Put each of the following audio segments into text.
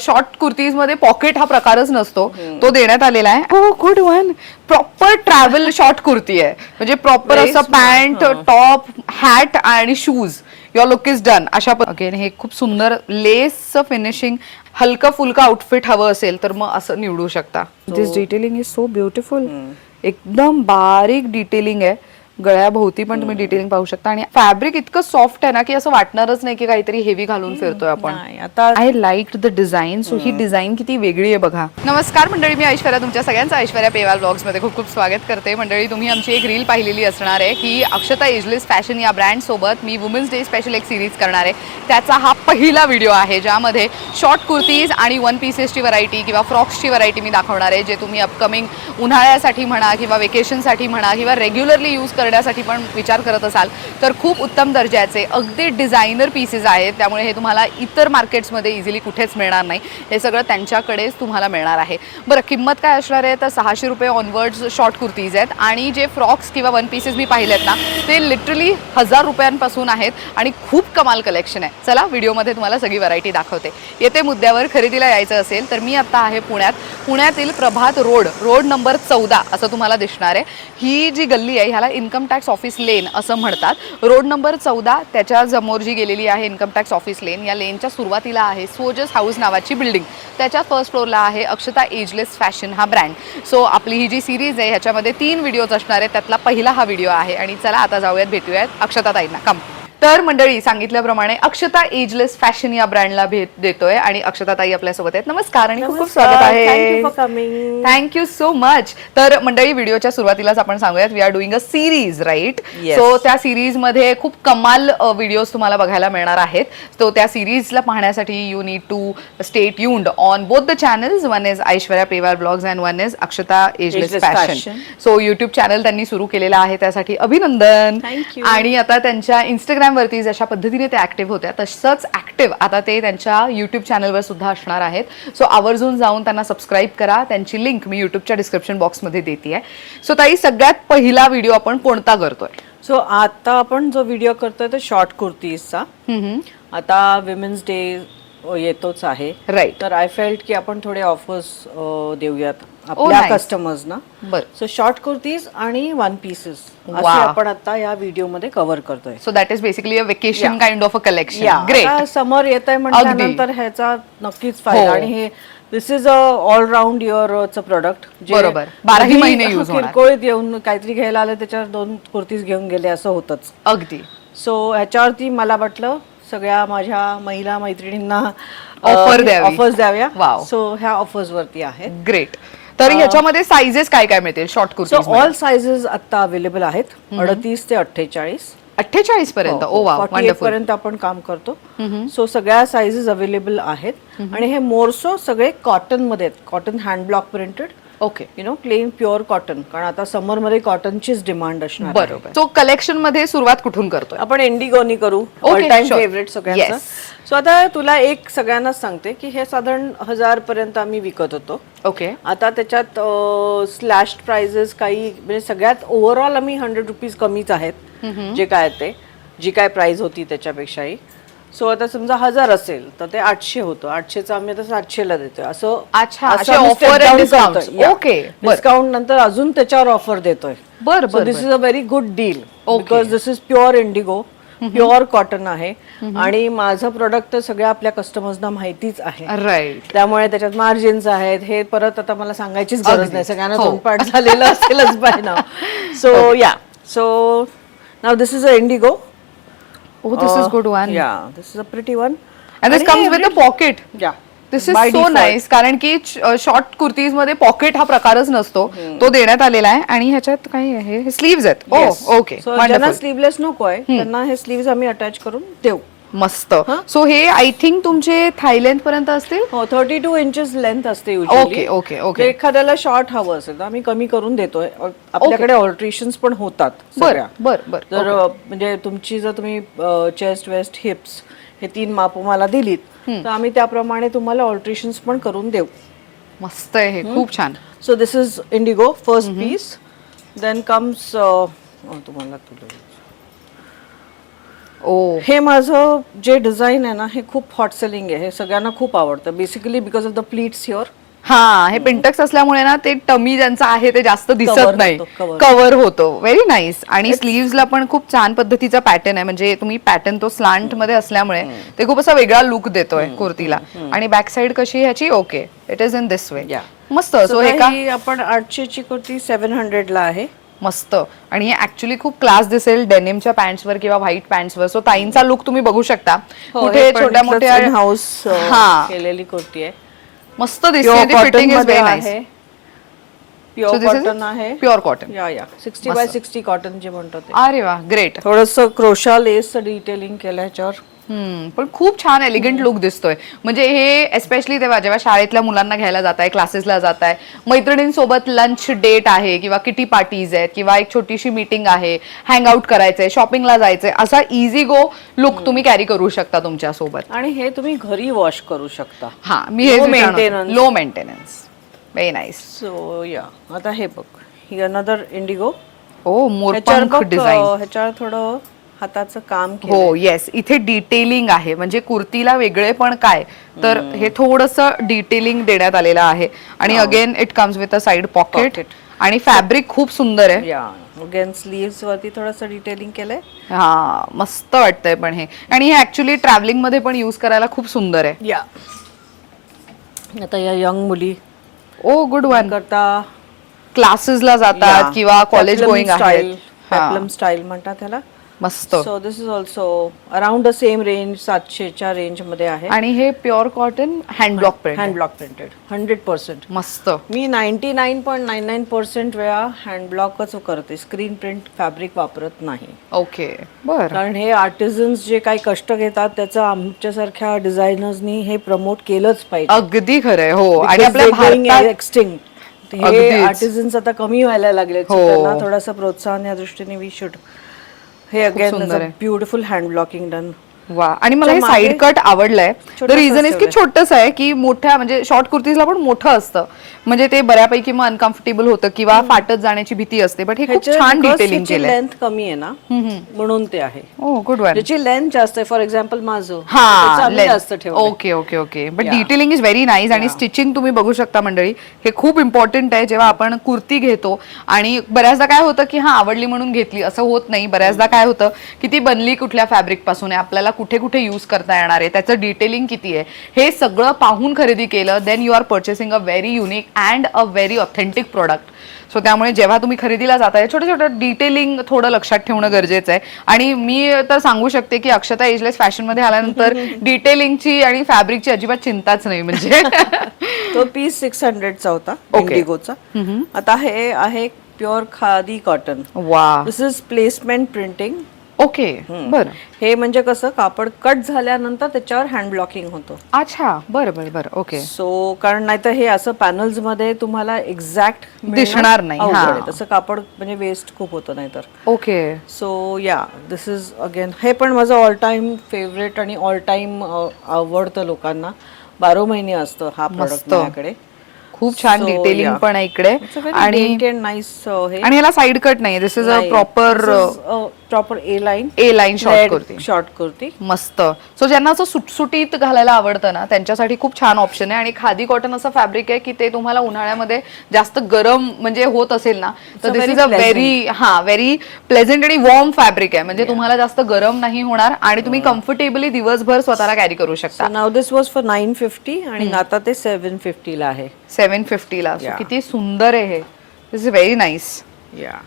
Short kurtis मध्ये pocket हा प्रकारच नसतो, तो देण्यात आलेला आहे. हो, good one. Proper travel short kurti आहे, म्हणजे प्रॉपर असं पॅन्ट, टॉप, हॅट आणि shoes, your look is done. अशा अगेन हे खूप सुंदर लेसचं फिनिशिंग, हलका फुलका आउटफिट हवं असेल तर मग असं निवडू शकता. दिस डिटेलिंग इज सो ब्युटिफुल. एकदम बारीक डिटेलिंग आहे, गळ्याभोवती पण तुम्ही डिटेलिंग पाहू शकता. आणि फॅब्रिक इतकं सॉफ्ट आहे ना की असं वाटणारच नाही की काहीतरी हेवी घालून फिरतोय आपण. आता I like the design. So he design किती वेगळी आहे बघा. नमस्कार मंडळी, मी ऐश्वर्या, तुमच्या सगळ्यांचं ऐश्वर्या पेवाल ब्लॉग्स मध्ये खूप खूप स्वागत करते. मंडळी, तुम्ही आमची एक रील पाहिलेली असणार आहे की अक्षता एजलेस फॅशन या ब्रँड सोबत मी वुमेन्स डे स्पेशल एक सिरीज करणार आहे. त्याचा हा पहिला व्हिडिओ आहे ज्यामध्ये शॉर्ट कुर्तीज आणि वन पीसेसची व्हरायटी किंवा फ्रॉक्सची व्हरायटी मी दाखवणार आहे, जे तुम्ही अपकमिंग उन्हाळ्यासाठी म्हणा किंवा वेकेशनसाठी म्हणा किंवा रेग्युलरली यूज करण्यासाठी पण विचार करत असाल तर खूप उत्तम दर्जाचे अगदी डिझायनर पीसेस आहेत. त्यामुळे हे तुम्हाला इतर मार्केट्समध्ये इझिली कुठेच मिळणार नाही. हे सगळं त्यांच्याकडेच तुम्हाला मिळणार आहे. बरं, किंमत काय असणार आहे तर 600 रुपये ऑनवर्ड्स शॉर्ट कुर्तीज आहेत. आणि जे फ्रॉक्स किंवा वन पीसेस मी पाहिलेत ना ते लिटरली 1000 रुपयांपासून आहेत आणि खूप कमाल कलेक्शन आहे. चला व्हिडिओमध्ये तुम्हाला सगळी व्हरायटी दाखवते. येते मुद्द्यावर, खरेदीला यायचं असेल तर मी आता आहे पुण्यातील प्रभात रोड नंबर 14 असं तुम्हाला दिसणार आहे. ही जी गल्ली आहे ह्याला इन्कम टॅक्स ऑफिस लेन असं म्हणतात. रोड नंबर 14 त्याच्या समोर जी गेलेली आहे इन्कम टॅक्स ऑफिस लेन, या लेनच्या सुरुवातीला आहे सोजस हाऊस नावाची बिल्डिंग. त्याच्या फर्स्ट फ्लोअरला आहे अक्षता एजलेस फॅशन हा ब्रँड. सो आपली ही जी सिरीज आहे ह्याच्यामध्ये 3 व्हिडिओज असणार आहेत, त्यातला पहिला हा व्हिडिओ आहे. आणि चला आता जाऊयात, भेटूयात अक्षता ताईंना. कम. तर मंडळी, सांगितल्याप्रमाणे अक्षता एजलेस फॅशन या ब्रँडला भेट देतोय आणि अक्षता ताई आपल्यासोबत आहेत. नमस्कार आणि खूप खूप स्वागत आहे. Thank you so much. तर मंडळी, व्हिडिओच्या सुरुवातीलाच आपण सांगूयात we are doing a series, right? So त्या सिरीज मध्ये खूप कमाल व्हिडिओज तुम्हाला बघायला मिळणार आहेत. तो त्या सिरीजला पाहण्यासाठी you need to stay tuned on both the channels. One is Aishwarya Pewal blogs and one is Akshata ageless fashion. So YouTube channel त्यांनी सुरू केलेला आहे, त्यासाठी अभिनंदन. आणि आता त्यांच्या इंस्टाग्राम वरती जशा पद्धतीने ते ऍक्टिव्ह होत्या तसंच ऍक्टिव्ह आता ते त्यांच्या युट्यूब चॅनलवर सुद्धा असणार आहेत. सो आवर्जून जाऊन त्यांना सबस्क्राईब करा. त्यांची लिंक मी युट्यूबच्या डिस्क्रिप्शन बॉक्समध्ये देते आहे. सो ताई, सगळ्यात पहिला व्हिडिओ आपण कोणता करतोय? सो आता आपण जो व्हिडिओ करतोय तो शॉर्ट कुर्तीजचा. आता विमेन्स डे येतोच आहे, राईट? तर आय फेल्ट की आपण थोडे ऑफर्स देऊयात आपल्या कस्टमर्सना. सो शॉर्ट कुर्तीज आणि वन पीसेस असे आपण आता या व्हिडिओ मध्ये कव्हर करतोय. So that is basically a vacation kind of a collection. Great. Summer येत आहे म्हटल्यानंतर ह्याचा नक्कीच फायदा. आणि हे दिस इज अ ऑलराऊंड युअरचं प्रोडक्ट. बरोबर, 12 महिने यूज होणार. किरकोळ घेऊन काहीतरी घ्यायला आलं त्याच्यावर 2 कुर्तीज घेऊन गेले असं होतच. अगदी. सो ह्याच्यावरती मला वाटलं सगळ्या माझ्या महिला मैत्रिणींना ऑफर्स द्याव्या. सो ह्या ऑफर्स वरती आहेत. ग्रेट. तर ह्याच्यामध्ये साइजेस काय काय मिळतील short kurtis? So all sizes आता अवेलेबल आहेत. 38 ते 48. 48 पर्यंत. ओ वाव, वंडरफुल. पर्यंत आपण काम करतो. सो सगळ्या साइजेस अवेलेबल आहेत. आणि हे मोरसो सगळे कॉटन मध्ये आहेत. Cotton hand block printed. Okay. You know, plain pure cotton, कारण आता समर मध्ये कॉटनचीच डिमांड असणार. बरोबर. सो कलेक्शन मध्ये सुरुवात कुठून करतोय आपण? इंडिगोनी करू. ऑल टाइम फेवरेट सगळ्यांचा. सो आता तुला एक सगळ्यांनाच सांगते की हे साधारण 1000 पर्यंत आम्ही विकत होतो. ओके. आता त्याच्यात स्लॅश्ड प्राइजेस काही, म्हणजे सगळ्यात ओव्हरऑल आम्ही 100 रुपीज कमीच आहेत जे काय ते, जी काय प्राइस होती त्याच्यापेक्षाही. सो आता समजा 1000 असेल तर ते 800 होतं. 800चं आम्ही आता 700ला देतोय. असं ओके. डिस्काउंट नंतर अजून त्याच्यावर ऑफर देतोय. बरं. This is a very good deal because this is pure indigo, pure cotton आहे. आणि माझं प्रोडक्ट तर सगळ्या आपल्या कस्टमर्सना माहितीच आहे, राईट? त्यामुळे त्याच्यात मार्जिन्स आहेत. हे परत आता मला सांगायचीच गरज नाही, सगळ्यांना तोंडपाठ झालेलं असेलच बाय नाव. सो या, so now this is a Indigo. Oh, this is good one. Yeah, this is a pretty one. And this comes with a pocket. Yeah. This is so nice. कारण की शॉर्ट कुर्तीज मध्ये pocket हा प्रकारच नसतो, तो देण्यात आलेला आहे. आणि ह्याच्यात काय आहे? स्लीव्ज आहेत. ओके. ज्यांना स्लीवलेस नको आहे त्यांना हे स्लीव्ज आम्ही अटॅच करून देऊ. मस्त. सो हे आय थिंक तुमचे थायलंड पर्यंत असतील. हो, 32 इंचेस लेंथ असते युजली. ओके. एखाद्याला शॉर्ट हवं असेल तर आम्ही कमी करून देतोय. आपल्याकडे ऑल्टरेशन्स पण होतात. बरं. तर म्हणजे तुमची जर तुम्ही चेस्ट, वेस्ट, हिप्स हे 3 माप मला दिलीत तर आम्ही त्याप्रमाणे तुम्हाला ऑल्टरेशन्स पण करून देऊ. मस्त आहे हे, खूप छान. So this is indigo first piece. Then comes तुम्हाला ओ हे माझं जे डिझाईन आहे ना हे खूप हॉट सेलिंग आहे, हे सगळ्यांना खूप आवडतं basically because of the pleats here. हा, हे पिंटक्स असल्यामुळे ना ते टमी ज्यांचं आहे ते जास्त दिसत Cover नाही, होतो, cover. कव्हर होतो. Very nice. आणि स्लीव्हजला पण खूप छान पद्धतीचा पॅटर्न आहे, म्हणजे तुम्ही पॅटर्न तो स्लांट मध्ये असल्यामुळे ते खूप असा वेगळा लुक देतोय कुर्तीला. आणि बॅक साइड कशी ह्याची, okay, it is in this way. मस्त. सो हे का आपण 800 ची कुर्ती 700 ला आहे. मस्त. आणि हे ऍक्च्युली खूप क्लास दिसेल डेनिमच्या पॅन्ट्सवर किंवा व्हाईट पॅन्ट्सवर. सो ताईंचा लुक तुम्ही बघू शकता. कुठे छोट्या मोठ्या हाऊस हा केलेली कुर्ती आहे. मस्त दिसते. ती fitting is very nice. Pure cotton आहे. Pure cotton. या 60 बाय 60 कॉटन जे म्हणतो ते. अरे वा, ग्रेट. थोडंसं क्रोशा लेस डिटेलिंग केलं ह्याच्यावर. पण खूप छान एलिगंट लुक दिसतोय. म्हणजे हे एस्पेशली तेव्हा जेव्हा शाळेतल्या मुलांना घ्यायला जाताय, क्लासेसला जाताय, मैत्रिणींसोबत लंच डेट आहे किंवा किटी पार्टीज आहेत किंवा एक छोटीशी मीटिंग आहे, हँग आउट करायचंय, शॉपिंगला जायचंय, असा इझी गो लुक तुम्ही कॅरी करू शकता तुमच्या सोबत. आणि हे तुम्ही घरी वॉश करू शकता. हा, मी हे maintenance. Low maintenance. Very nice. So या आता हे बघ, ही अनदर इंडिगो. ओ, मोरपंख डिझाइन. ह्याच्यावर थोडं हाताचं काम केलं. हो, येस. इथे डिटेलिंग आहे, म्हणजे कुर्तीला वेगळे पण काय तर हे थोडंसं डिटेलिंग देण्यात आलेलं आहे. आणि again it comes with a side pocket. आणि फॅब्रिक खूप सुंदर आहे. या अगेन स्लीव्स वरती थोडंसं डिटेलिंग केलंय. हा, मस्त वाटतंय पण हे. आणि हे ऍक्च्युली ट्रॅव्हलिंग मध्ये पण युज करायला खूप सुंदर आहे. या आता या यंग मुली ओ, गुड वन. करता क्लासेसला जातात किंवा कॉलेज गोईंग आहेत. पेप्लम स्टाईल म्हणतात त्याला. मस्त. So this is also around the same range, 700च्या रेंज मध्ये आहे. आणि हे pure cotton hand block print. Hand block printed 100%. मस्त. मी 99.99% वेळा हँड ब्लॉकच करते, स्क्रीन प्रिंट फॅब्रिक वापरत नाही. ओके, बर. कारण हे आर्टिझन्स जे काही कष्ट घेतात त्याचं आमच्यासारख्या डिझायनर्सनी हे प्रमोट केलंच पाहिजे. अगदी खरंय. हो. आणि आपल्या भारतात एक्सटिंक्ट हे आर्टिझन्स आता कमी व्हायला लागले, त्यांना थोडंसं प्रोत्साहन या दृष्टीने वी शुड. हे again beautiful hand blocking done. वा. आणि मला हे साइड कट आवडलंय. द रिझन इज की छोटस आहे, की मोठ्या म्हणजे शॉर्ट कुर्तीजला पण मोठं असतं, म्हणजे ते बऱ्यापैकी मग अनकम्फर्टेबल होतं किंवा फाटत जाण्याची भीती असते. बट हे खूप छान डिटेलिंग केलंय. लेंथ कमी आहे ना म्हणून ते आहे. ओ, गुड वन. त्याची लेंथ जास्त आहे. फॉर एक्झाम्पल माझं जास्त ठेवलं. Okay okay okay. But detailing is very nice. आणि स्टिचिंग तुम्ही बघू शकता मंडळी, हे खूप इम्पॉर्टंट आहे जेव्हा आपण कुर्ती घेतो. आणि बऱ्याचदा काय होतं की हा आवडली म्हणून घेतली असं होत नाही. बऱ्याचदा काय होतं की ती बनली कुठल्या फॅब्रिक पासून आहे, आपल्याला कुठे कुठे यूज करता येणार आहे, त्याचं डिटेलिंग किती आहे, हे सगळं पाहून खरेदी केलं, then you are purchasing a very unique and a very authentic product. So त्यामुळे जेव्हा तुम्ही खरेदीला जाताय, छोटं छोटं डिटेलिंग थोडं लक्षात ठेवणं गरजेचं आहे. आणि मी तर सांगू शकते की अक्षता एजलेस फॅशन मध्ये आल्यानंतर डिटेलिंगची आणि फॅब्रिकची अजिबात चिंताच नाही. म्हणजे तो पीस 600चा होता इंडिगोचा. आता हे आहे प्युअर खादी कॉटन. वा. This is placement printing. Okay, बरं. हे म्हणजे कसं कापड कट झाल्यानंतर त्याच्यावर हँड ब्लॉकिंग होतं. अच्छा, बरं बरं बरं. ओके. सो कारण नाहीतर हे असं पॅनल्स मध्ये तुम्हाला एक्झॅक्ट दिसणार नाही. तसं कापड म्हणजे वेस्ट खूप होतं नाहीतर. ओके. सो या दिस इज अगेन हे पण माझं ऑल टाइम फेवरेट आणि ऑल टाइम आवडतं लोकांना. 12 महिने असतं हा प्रोडक्ट माझ्याकडे. खूप छान डिटेलिंग पण आहे इकडे. आणि आणि ह्याला साइड कट नाही. This is a proper A line short kurti. मस्त. सो ज्यांना असं सुटसुटीत घालायला आवडतं ना, त्यांच्यासाठी खूप छान ऑप्शन आहे. आणि खादी कॉटन असं फॅब्रिक आहे की ते तुम्हाला उन्हाळ्यामध्ये जास्त गरम म्हणजे होत असेल ना, तर दिस इज अ व्हेरी प्लेझेंट आणि वॉर्म फॅब्रिक आहे. म्हणजे तुम्हाला जास्त गरम नाही होणार आणि तुम्ही कम्फर्टेबली दिवसभर स्वतःला कॅरी करू शकता. नाउ दिस वॉज फॉर 950 आणि आता ते 750 ला आहे. 750 ला. किती सुंदर आहे हे. This is very nice. या.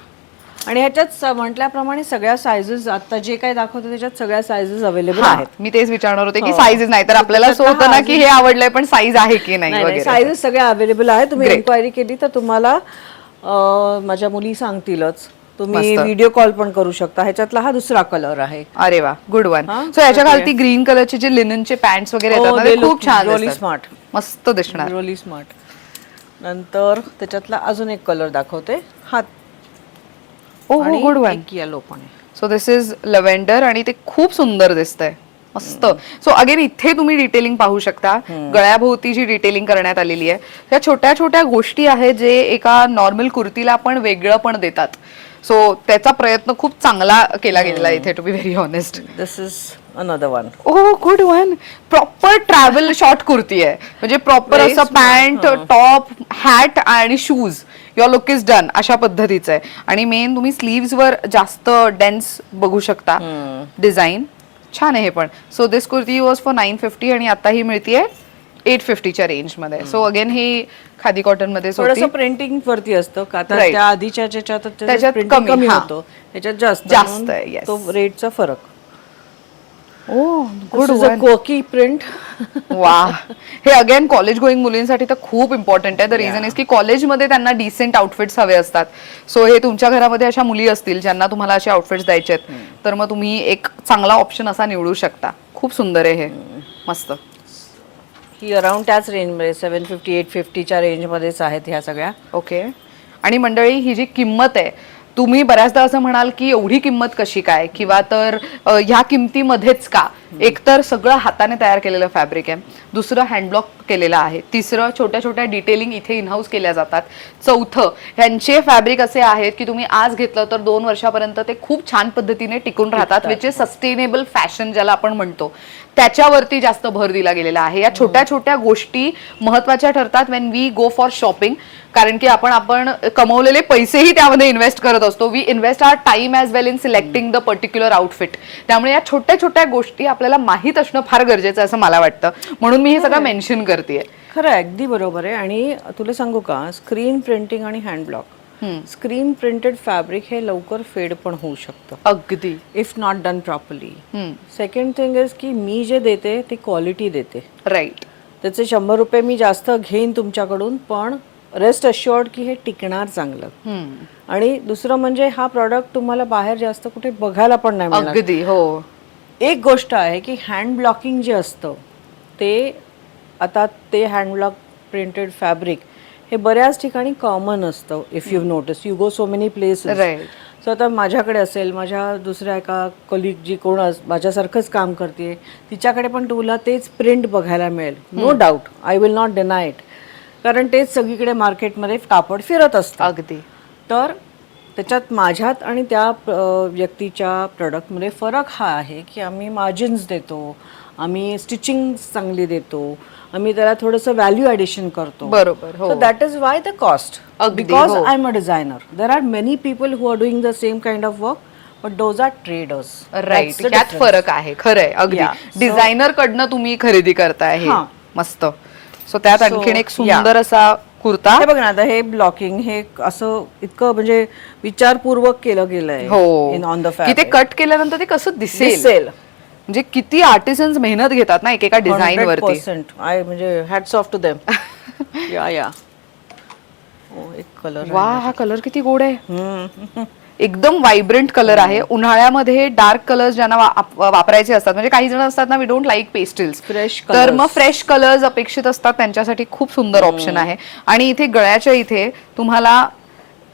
आणि ह्याच्यात म्हटल्याप्रमाणे सगळ्या साइजेस आता जे काही दाखवतो त्याच्यात सगळ्या साइजेस अवेलेबल आहेत. मी तेच विचारणार होते की साइजेस नाही तर आपल्याला असं होतं ना की हे आवडलंय पण साईज आहे की नाही वगैरे. साइजेस सगळ्या अवेलेबल आहेत. तुम्ही एन्क्वायरी केली तर तुम्हाला माझ्या मुली सांगतीलच. तुम्ही व्हिडिओ कॉल पण करू शकता. ह्याच्यातला हा दुसरा कलर आहे. अरे वा, गुड वन. सो याच्या खालती ग्रीन कलरचे जे लिननचे पॅन्ट्स वगैरे येतात ते खूप छान रोली स्मार्ट, मस्त दिसणार. रोली स्मार्ट. नंतर त्याच्यातला अजून एक कलर दाखवते. हा गुड वन. येलो पण आहे. सो दिस इज लव्हेंडर आणि ते खूप सुंदर दिसतंय. मस्त. सो अगेन इथे तुम्ही डिटेलिंग पाहू शकता, गळ्याभोवती जी डिटेलिंग करण्यात आलेली आहे. त्या छोट्या छोट्या गोष्टी आहेत जे एका नॉर्मल कुर्तीला पण वेगळं पण देतात. सो त्याचा प्रयत्न खूप चांगला केला गेलेला आहे इथे, to be very honest. This is another one. Oh good one. Proper travel short kurti आहे, म्हणजे प्रॉपर असं पॅन्ट, टॉप, हॅट आणि shoes, your look is done अशा पद्धतीचं आहे. आणि मेन तुम्ही स्लीव्स वर जास्त डेन्स बघू शकता डिझाईन. छान आहे हे पण. So this kurti was for 950 आणि आता ही मिळतीये 850च्या रेंज मध्ये. सो अगेन ही खादी कॉटन मध्ये थोडंसं प्रिंटिंग वरती असतं का, आता Right. त्या आधीच्या त्याच्यात printing कमी, हा. होतं, त्याच्यात जास्त जास्त आहे, म्हणून yes. तो रेटचा फरक. ओ गुड गुड कोकी प्रिंट. वा. हे अगेन कॉलेज गोईंग मुलींसाठी तर खूप इम्पॉर्टंट आहे. द रिझन इज की कॉलेजमध्ये त्यांना डिसेंट आउटफिट्स हवे असतात. सो हे तुमच्या घरामध्ये अशा मुली असतील ज्यांना तुम्हाला असे आउटफिट्स द्यायचे आहेत, तर मग तुम्ही एक चांगला ऑप्शन असा निवडू शकता. खूप सुंदर आहे हे, मस्त. ही अराउंड त्याच रेंजमध्ये 750 850च्या रेंजमध्येच आहेत ह्या सगळ्या. ओके. आणि मंडळी ही जी किंमत आहे, तुम्ही बऱ्याचदा असं म्हणाल की एवढी किंमत कशी काय, किंवा तर ह्या किमतीमध्येच का. एकतर सगळं हाताने तयार केलेलं फॅब्रिक आहे, दुसरं हँडब्लॉक केलेलं आहे, तिसरं छोट्या छोट्या डिटेलिंग इथे इनहाऊस केल्या जातात, चौथं ह्यांचे फॅब्रिक असे आहेत की तुम्ही आज घेतलं तर 2 वर्षापर्यंत ते खूप छान पद्धतीने टिकून राहतात, विच इज सस्टेनेबल फॅशन ज्याला आपण म्हणतो, त्याच्यावरती जास्त भर दिला गेलेला आहे. या छोट्या छोट्या गोष्टी महत्वाच्या ठरतात when we go for shopping, कारण की आपण कमवलेले पैसेही त्यामध्ये इन्व्हेस्ट करत असतो. We invest our time as well in selecting the particular outfit. त्यामुळे या छोट्या छोट्या गोष्टी आपल्याला माहीत असणं फार गरजेचं आहे असं मला वाटतं, म्हणून मी हे सगळं मेन्शन करते. खरं आहे, अगदी बरोबर आहे. आणि तुला सांगू का, स्क्रीन प्रिंटिंग आणि हँडब्लॉक, स्क्रीन प्रिंटेड फॅब्रिक हे लवकर फेड पण होऊ शकतं, अगदी, if not done properly. Second thing is की मी जे देते ती क्वालिटी देते. राईट. त्याचे 100 रुपये मी जास्त घेईन तुमच्याकडून, पण रेस्ट अश्युअर्ड की हे टिकणार चांगलं. आणि दुसरं म्हणजे हा प्रॉडक्ट तुम्हाला बाहेर जास्त कुठे बघायला पण नाही मिळणार. अगदी. हो. एक गोष्ट आहे की हँड ब्लॉकिंग जे असतं ते, आता ते हँड ब्लॉक प्रिंटेड फॅब्रिक हे बऱ्याच ठिकाणी कॉमन असतं. If you notice, you go so many places. Right. So आता माझ्याकडे असेल, माझ्या दुसऱ्या एका कलिग जी कोण माझ्यासारखंच काम करते, तिच्याकडे पण तुला तेच प्रिंट बघायला मिळेल. No doubt, I will not deny it, कारण तेच सगळीकडे मार्केटमध्ये कापड फिरत असतं. अगदी. तर त्याच्यात माझ्यात आणि त्या व्यक्तीच्या प्रोडक्टमध्ये फरक हा आहे की आम्ही मार्जिन्स देतो, आम्ही स्टिचिंग चांगली देतो, आम्ही त्याला थोडंसं व्हॅल्यू ॲडिशन करतो. बरोबर. हो. So that is why the cost. अगदी, Because हो. I'm a designer. There are many people who are doing the same kind of work, but those are traders. Right. That's the यात difference. फरक आहे. खरंय. अगदी. Yeah. So- डिझायनर कडनं तुम्ही खरेदी करताय हे. हां. मस्त. सो त्यात So, आणखीन एक सुंदर असा कुर्ता. हे बघ ना, आता हे ब्लॉकिंग हे असं इतकं म्हणजे विचारपूर्वक केलं गेलंय इन ऑन द हो. की ते कट केल्यानंतर ते कसं दिसेल, दिसेल. म्हणजे किती आर्टिसन्स मेहनत घेतात ना एकेका डिझाईन वरती. 100%. आय म्हणजे हॅट्स ऑफ टू देम. या एक कलर. वा, हा कलर किती गोड आहे. एकदम व्हायब्रंट कलर आहे. उन्हाळ्यामध्ये डार्क कलर्स ज्यांना वापरायचे असतात, म्हणजे काही जण असतात ना, we don't like pastels, fresh तर मग फ्रेश कलर्स अपेक्षित असतात, त्यांच्यासाठी खूप सुंदर ऑप्शन आहे. आणि इथे गळ्याच्या इथे तुम्हाला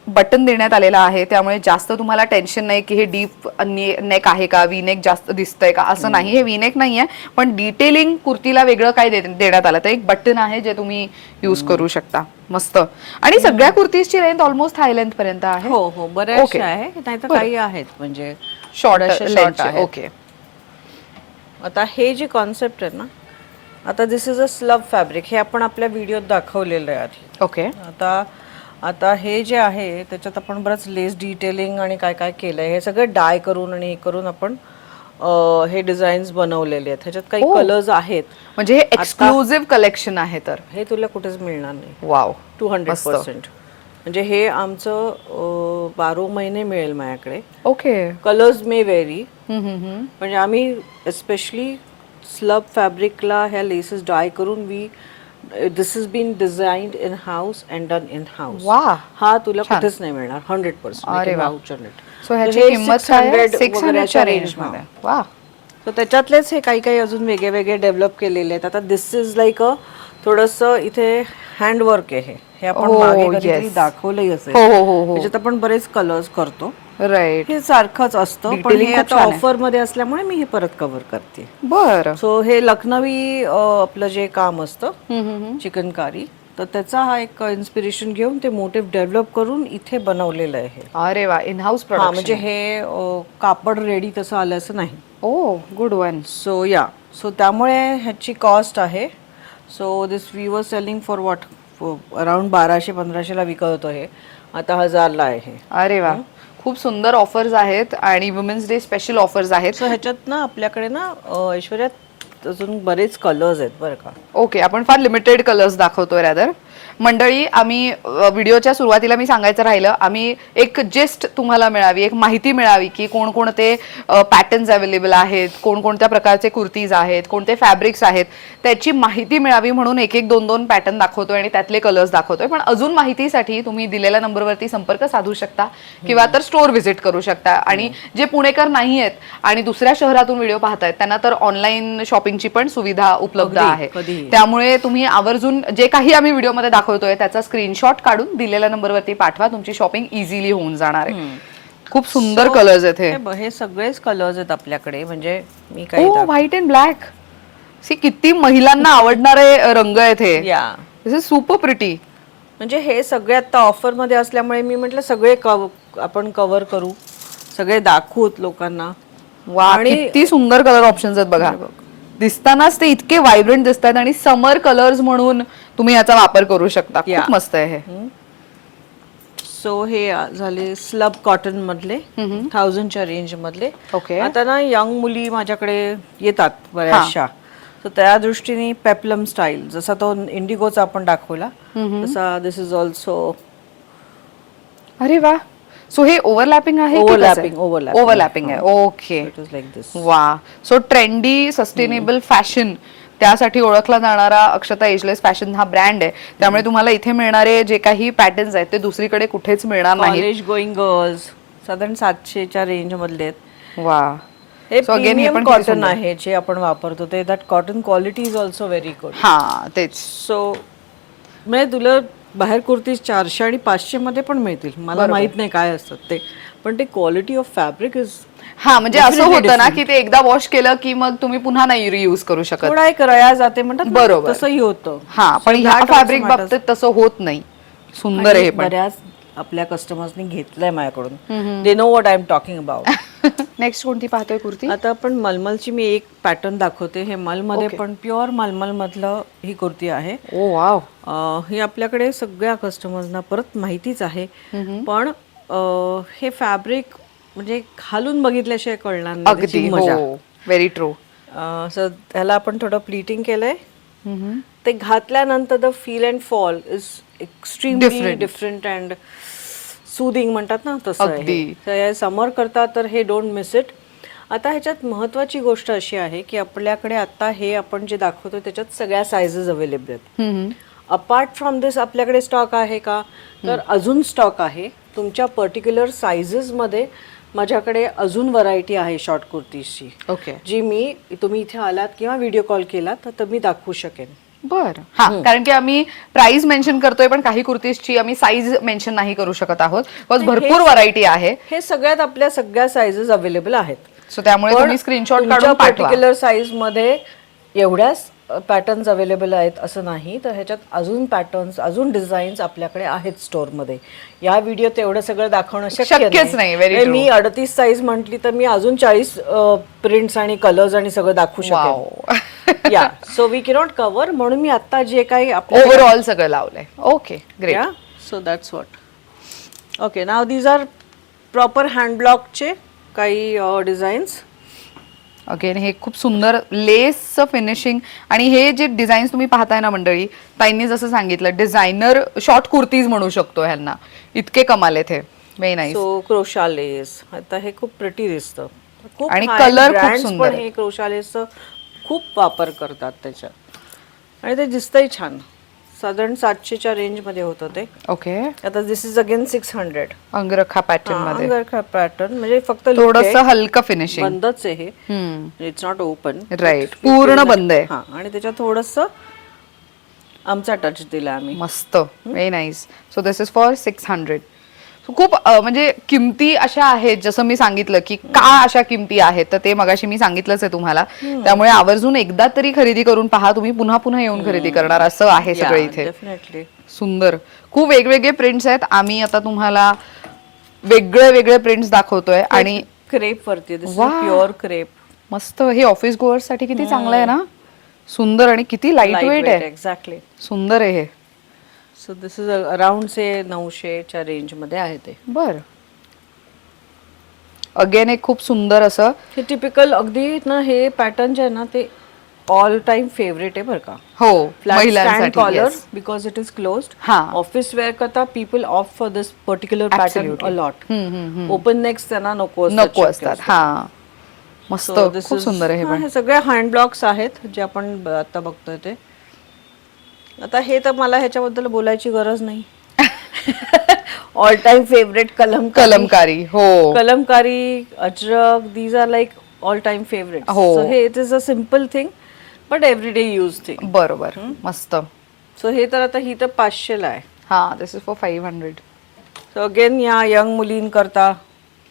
बटन देण्यात आलेला आहे, त्यामुळे जास्त तुम्हाला टेन्शन नाही की हे डीप नेक आहे का, वी नेक जास्त दिसतंय का, असं नाही. हे वी नेक नाहीये, पण डिटेलिंग कुर्तीला वेगळं काय देण्यात आलं, तर एक बटन आहे जे तुम्ही युज करू शकता. मस्त. आणि सगळ्या कुर्तीजची लेंथ ऑलमोस्ट हाय लेंथ पर्यंत आहे. हो, बऱ्याचशा आहे, नाहीतर काही आहेत म्हणजे शॉर्ट short आहेत. ओके. आता हे जी कॉन्सेप्ट आहे ना, आता दिस इज अ स्लब फॅब्रिक, हे आपण आपल्या व्हिडिओत दाखवलेलं आहे आधी. ओके. आता हे जे आहे त्याच्यात आपण बरंच लेस डिटेलिंग आणि काय काय केलंय, हे सगळं डाय करून आणि हे करून आपण हे डिझाईन्स बनवलेले आहेत. ह्याच्यात काही कलर्स आहेत, म्हणजे हे एक्सक्लुझिव्ह कलेक्शन आहे, तर हे तुला कुठेच मिळणार नाही. वाव. 200%. म्हणजे हे आमचं 12 महिने मिळेल माझ्याकडे. ओके. कलर्स मे व्हेरी, म्हणजे आम्ही एस्पेशली स्लब फॅब्रिकला ह्या लेसेस डाय करून this is been designed in house and done in house. वा. हा तुला कुठेच नाही मिळणार. 100%. अरे वा. वाउचर. सो ह्याची किंमत 600च्या रेंज मध्ये. वा. तर त्याच्यातलेच हे काही अजून वेगळे वेगळे डेव्हलप केलेले आहेत. आता दिस इज लाईक अ थोडंसं इथे हँडवर्क आहे, हे आपण Oh, मागे कधीतरी yes. दाखवलंही असेल. हो हो हो हो त्याच्यात आपण बरेच कलर्स करतो. राईट. हे सारखंच असतं, पण Detailing हे खूप आता छान आहे. ऑफर मध्ये असल्यामुळे मी हे परत कव्हर करते. बरं. सो हे लखनवी आपलं जे काम असतं चिकनकारी, तर त्याचा हा एक इन्स्पिरेशन घेऊन ते मोटिव्ह डेव्हलप करून इथे बनवलेलं आहे. अरे वा, इन हाऊस हा प्रोडक्शन. म्हणजे हे कापड रेडी तसं आलं असं नाही. ओ गुड वन. सो त्यामुळे ह्याची कॉस्ट आहे. सो दिस वी वर सेलिंग फॉर व्हॉट, अराउंड 1200-1500ला विकत होतं हे, आता 1000ला आहे. अरे वा, खूप सुंदर ऑफर्स आहेत आणि वुमेन्स डे स्पेशल ऑफर्स आहेत. सो ह्याच्यात ना आपल्याकडे ना ऐश्वर्यात अजून बरेच कलर्स आहेत बरं का. ओके, आपण फार लिमिटेड कलर्स दाखवतोय रॅदर. मंडळी, आम्ही व्हिडिओच्या सुरुवातीला मी सांगायचं राहिलं, आम्ही एक जेस्ट तुम्हाला मिळावी, एक माहिती मिळावी की कोणकोणते पॅटर्न्स अवेलेबल आहेत, कोणकोणत्या प्रकारचे कुर्तीज आहेत, कोणते फॅब्रिक्स आहेत, त्याची माहिती मिळावी म्हणून एक एक दोन दोन पॅटर्न दाखवतोय आणि त्यातले कलर्स दाखवतोय. पण अजून माहितीसाठी तुम्ही दिलेल्या नंबरवरती संपर्क साधू शकता किंवा तर स्टोअर व्हिजिट करू शकता. आणि जे पुणेकर नाही आहेत आणि दुसऱ्या शहरातून व्हिडिओ पाहतायत त्यांना तर ऑनलाईन शॉपिंगची पण सुविधा उपलब्ध आहे. त्यामुळे तुम्ही आवर्जून जे काही आम्ही व्हिडिओमध्ये दाखवतोय त्याचा स्क्रीनशॉट काढून दिलेल्या नंबरवरती पाठवा. तुमची शॉपिंग इझिली होऊन जाणार आहे. खूप सुंदर कलर्स आहेत हे सगळेच कलर्स आहेत आपल्याकडे. म्हणजे मी काही व्हाईट अँड ब्लॅक. सी किती महिलांना आवडणारे रंग आहेत हे. This is super pretty. म्हणजे हे सगळे आता ऑफर मध्ये असल्यामुळे मी म्हटलं सगळे आपण कव्हर करू, सगळे दाखवूत लोकांना. वा, किती सुंदर कलर ऑप्शन्स आहेत बघा. दिसतानाच ते इतके व्हायब्रंट दिसतात आणि समर कलर्स म्हणून तुम्ही याचा वापर करू शकता. खूप मस्त आहे हे. सो हे झाले स्लब कॉटन मधले 1000च्या रेंज मधले. ओके. आता ना यंग मुली माझ्याकडे येतात बऱ्याचशा, तर त्या दृष्टीने पेप्लम स्टाईल, जसा तो इंडिगोचा आपण दाखवला तसा दिस इज ऑल्सो. अरे वा, सो हे ओव्हरलॅपिंग आहे. ओव्हरलॅपिंग आहे. ओके. लाईक दिस. वा, सो ट्रेंडी सस्टेनेबल फॅशन त्यासाठी ओळखला जाणारा अक्षता एजलेस फॅशन हा ब्रँड आहे. त्यामुळे तुम्हाला इथे मिळणारे जे काही पॅटर्न्स आहेत ते दुसरीकडे कुठेच मिळणार नाही. कॉलेज गोईंग गर्ल्स साधारण 700च्या रेंज मधले आहेत. वा, हे प्रीमियम कॉटन आहे जे आपण वापरतो ते. That cotton quality is also very good. हा तेच. सो म्हणजे तुला बाहेर कुर्तीज 400 आणि 500 मध्ये पण मिळतील. मला माहित नाही काय असतात ते, पण ते क्वालिटी ऑफ फॅब्रिक इज. हा, म्हणजे असं होतं ना की ते एकदा वॉश केलं की मग तुम्ही पुन्हा नाही रियूज करू शकत. थोडा एक रया जाते म्हणतात. बरोबर, तसंही होतं. हा, पण ह्या फॅब्रिक बाबतीत तसं होत नाही. सुंदर आहे. बऱ्याच आपल्या कस्टमर्सनी घेतलंय माझ्याकडून. They know what I am talking about. Next कोणती पाहतोय कुर्ती? आता आपण मलमलची मी एक पॅटर्न दाखवते. हे मलमध्ये पण प्युअर मलमल मधलं ही कुर्ती आहे. ओ वाव. ही आपल्याकडे सगळ्या कस्टमर्सना परत माहितीच आहे, पण हे फॅब्रिक म्हणजे घालून बघितल्याशिवाय कळणार नाही. अगदी मजा. Very true. सो त्याला आपण थोडं प्लीटिंग केलंय. ते घातल्यानंतर the feel and fall is extremely different and soothing म्हणतात ना तसं आहे. समर करता तर हे डोंट मिस इट. आता ह्याच्यात महत्वाची गोष्ट अशी आहे की आपल्याकडे आता हे आपण जे दाखवतो त्याच्यात सगळ्या साइजेस अवेलेबल आहेत. अपार्ट फ्रॉम दिस आपल्याकडे स्टॉक आहे का, तर अजून स्टॉक आहे. तुमच्या पर्टिक्युलर साइजेस मध्ये माझ्याकडे अजून व्हरायटी आहे शॉर्ट कुर्तीजची. ओके. जी मी तुम्ही इथे आलात किंवा व्हिडिओ कॉल केला तर मी दाखवू शकेन. बरं. हा, कारण की आम्ही प्राइस मेन्शन करतोय पण काही कुर्तीजची आम्ही साईज मेन्शन नाही करू शकत आहोत. बिकॉज भरपूर व्हरायटी आहे. हे सगळ्यात आपल्या सगळ्या साइजेस अवेलेबल आहेत. सो त्यामुळे तुम्ही स्क्रीनशॉट काढून पाठवा. पर्टिक्युलर साइज मध्ये एवढ्याच पॅटर्न्स अवेलेबल आहेत असं नाही, तर ह्याच्यात अजून पॅटर्न्स अजून डिझाईन्स आपल्याकडे आहेत स्टोअर मध्ये. या व्हिडिओत एवढं सगळं दाखवणं शक्यच नाही. मी 38 साईज म्हटली तर मी अजून 40 प्रिंट्स आणि कलर्स आणि सगळं दाखवू शकेन. या सो वी कॅनॉट कव्हर, म्हणून मी आता जे काही ओव्हरऑल सगळं लावलंय. Okay, great. So that's what. Okay, now these are proper hand ब्लॉकचे काही डिझाईन्स. अगेन हे खूप सुंदर लेसचं फिनिशिंग आणि हे जे डिझाईन्स तुम्ही पाहताय ना मंडळी, ताईंनी जसं सांगितलं डिझायनर शॉर्ट कुर्तीज म्हणू शकतो ह्यांना. इतके कमाल आहेत हे. Very nice. सो क्रोशा लेस, आता हे खूप प्रिटी दिसतं. खूप आणि कलर खूप सुंदर पण हे क्रोशा लेसचं खूप वापर करतात त्याच्यात आणि ते दिसतंय छान. साधारण 700च्या रेंज मध्ये होतं ते. ओके. आता दिस इज अगेन 600. अंगरखा पॅटर्न मध्ये. अंगरखा पॅटर्न म्हणजे फक्त थोडंसं हलकं फिनिशिंग. बंदच आहे हे. It's not open. राईट, पूर्ण बंद आहे. आणि त्याच्यात थोडंसं आमचा टच दिला आम्ही. मस्त, very nice. So this is for 600. खूप म्हणजे किमती अशा आहेत, जसं मी सांगितलं की का अशा किमती आहेत, तर ते मगाशी मी सांगितलंच आहे तुम्हाला. त्यामुळे आवर्जून एकदा तरी खरेदी करून पहा, तुम्ही पुन्हा पुन्हा येऊन खरेदी करणार असं आहे सगळं इथे. डेफिनेटली. सुंदर, खूप वेगवेगळे प्रिंट्स आहेत. आम्ही आता तुम्हाला वेगळे वेगळे प्रिंट्स दाखवतोय आणि क्रेप वरती, दिस इज वाह. Pure crepe. मस्त, हे ऑफिस गोअर्स साठी किती चांगलं आहे ना. सुंदर आणि किती लाईट वेट आहे. एक्झॅक्टली. सुंदर आहे हे. So this is around say 900च्या रेंज मध्ये आहे ते. बर, अगेन एक खूप सुंदर असं. हे टिपिकल अगदी ना, हे पॅटर्न जे आहे ना ते ऑल टाइम फेवरेट आहे बरं का. हो, फ्लॅट स्टँड महिलांसाठी collar yes. Because it is closed. हा. ऑफिस वेअर करता people of for this particular pattern a lot. Open necks त्यांना नको असतात. हा, मस्त, So this खूप is- सुंदर आहे हे हा, पण. हे सगळे हँड ब्लॉक्स आहेत जे आपण आता बघतोय ते. आता हे तर मला ह्याच्याबद्दल बोलायची गरज नाही. All time favourite Kalamkari. हो, Kalamkari, Ajrak, these are like all time favourite. हो. सो हे it is a simple thing but everyday use thing. बरोबर, मस्त. सो हे तर आता ही तर 500ला आहे. हा, this is for 500. So again या यंग मुलींकरता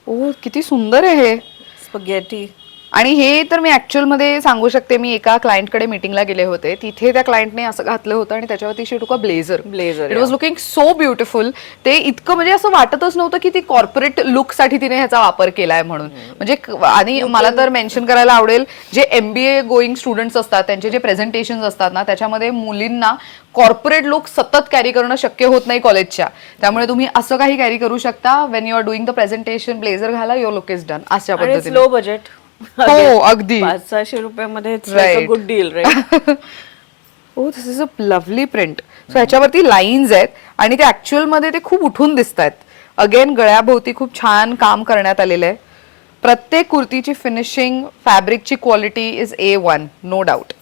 ओ, किती सुंदर आहे हे. स्पगेटी. आणि हे तर मी ऍक्च्युअल मध्ये सांगू शकते, मी एका क्लायंटकडे मीटिंगला गेले होते, तिथे त्या क्लायंटने असं घातलं होतं आणि त्याच्यावरती she took a blazer. Blazer, it was looking so beautiful. ते इतकं म्हणजे असं वाटतच नव्हतं की ती कॉर्पोरेट लुक साठी तिने ह्याचा वापर केलाय म्हणून. म्हणजे आणि मला तर मेन्शन करायला आवडेल, जे MBA गोईंग स्टुडंट्स असतात त्यांचे जे प्रेझेंटेशन असतात ना, त्याच्यामध्ये मुलींना कॉर्पोरेट लुक सतत कॅरी करणं शक्य होत नाही कॉलेजच्या. त्यामुळे तुम्ही असं काही कॅरी करू शकता. When you are doing the presentation, blazer घाला, युअर लुक इज डन. अशा आणि पद्धतीने. Low budget. हो, अगदी. 500-600 रुपयामध्ये Right. Good deal, right. Oh, this is a lovely print. So ह्याच्यावरती लाईन्स आहेत आणि ते ऍक्च्युअल मध्ये ते खूप उठून दिसत आहेत. अगेन गळ्याभोवती खूप छान काम करण्यात आलेलं आहे. प्रत्येक कुर्तीची फिनिशिंग, फॅब्रिकची quality is A1, no doubt.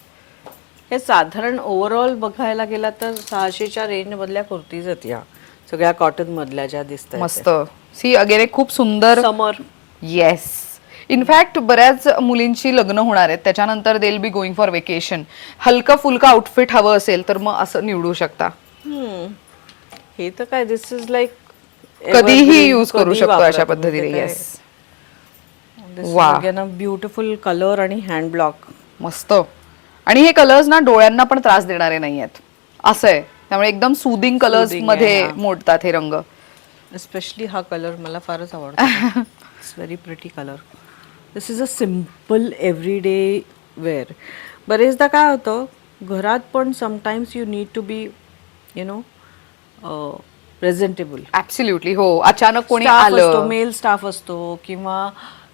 हे साधारण ओव्हरऑल बघायला गेला तर 600च्या रेंज मधल्या कुर्तीज आहेत या सगळ्या कॉटन मधल्या ज्या दिसत मस्त. सी अगेन एक खूप सुंदर. समर. येस, इनफॅक्ट बऱ्याच मुलींची लग्न होणार आहेत, त्याच्यानंतर they will be going for vacation. हलका फुलका आउटफिट हवं असेल तर मग असं निवडू शकता. हे तर काय, दिस इज लाईक कधीही यूज करू शकतो अशा पद्धतीने. येस, ब्युटिफुल कलर आणि हँड ब्लॉक. मस्त. आणि हे कलर्स ना डोळ्यांना पण त्रास देणारे नाही आहेत, असं आहे. त्यामुळे एकदम सुदिंग कलर्स मध्ये मोडतात हे रंग. एस्पेशली हा कलर मला फारच आवडतो. It's very pretty colour. This is a simple everyday wear. बरेचदा काय होतं घरात पण sometimes you need to be no presentable. Absolutely. हो, अचानक कोणी स्टाफ असतो, आलं. मेल स्टाफ असतो किंवा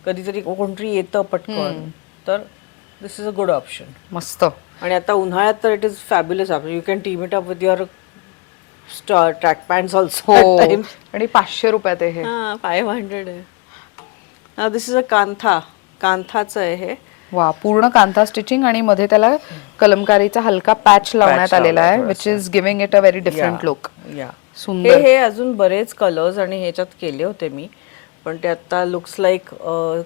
कधीतरी कोणतरी येतं पटकन, तर दिस इज अ गुड ऑप्शन. मस्त. आणि आता उन्हाळ्यात तर it is fabulous. You can team it up with your track pants also. हो, आणि 500 रुपयात आहे हे. 500 आहे. दिस इज अ कांथाचं आहे हे. वा, पूर्ण कांथा स्टिचिंग आणि मध्ये त्याला कलमकारीचा हलका पॅच लावण्यात आलेला आहे, which is giving it a very different look. सुंदर. हे अजून बरेच कलर्स आणि ह्याच्यात केले होते मी, पण ते आता लुक्स लाईक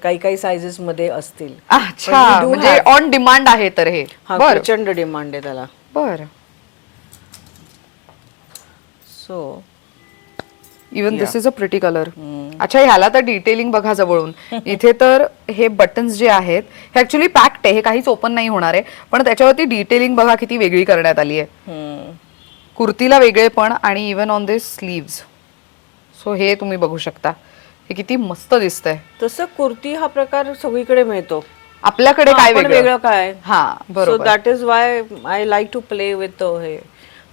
काही काही साइजेस मध्ये असतील. अच्छा, म्हणजे ऑन डिमांड आहे तर हे. बर, प्रचंड डिमांड आहे त्याला. बर. So even this is a pretty colour. अच्छा, ह्याला तर डिटेलिंग बघा जवळून. इथे तर हे बटन्स जे आहेत हे ऍक्च्युली पॅक्ड आहे, हे काहीच ओपन नाही होणार आहे, पण त्याच्यावरती डिटेलिंग बघा किती वेगळी करण्यात आली आहे. कुर्तीला वेगळे पण आणि even on this sleeves. So हे तुम्ही बघू शकता, हे किती मस्त दिसतंय. तसं कुर्ती हा प्रकार सगळीकडे मिळतो. आपल्याकडे काय वेगळं काय. हा, बरोबर. So that is why I like to play with हे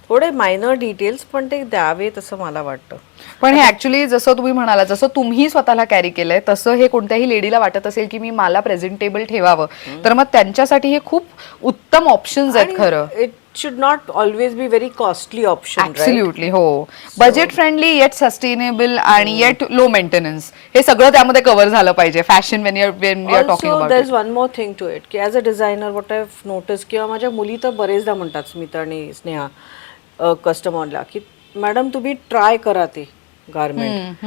थोडे मायनर डिटेल्स, पण ते द्यावेत असं मला वाटतं. पण हे ऍक्च्युली जसं तुम्ही म्हणाला, जसं तुम्ही स्वतःला कॅरी केलंय, तसं हे कोणत्याही लेडीला वाटत असेल की मी मला प्रेझेंटेबल ठेवावं, तर मग त्यांच्यासाठी हे खूप उत्तम ऑप्शन्स आहेत खरं. It should not always be very costly option. Absolutely. हो, बजेट फ्रेंडली येट सस्टेनेबल आणि येट लो मेंटेनन्स, हे सगळं त्यामध्ये कव्हर झालं पाहिजे. Fashion when you are talking about. There is one more thing to it की as a designer what I have notice, किंवा माझ्या मुली तर बरेचदा म्हणतात, स्मिता आणि स्नेहा कस्टमरला, की मॅडम तुम्ही ट्राय करा ते गारमेंट.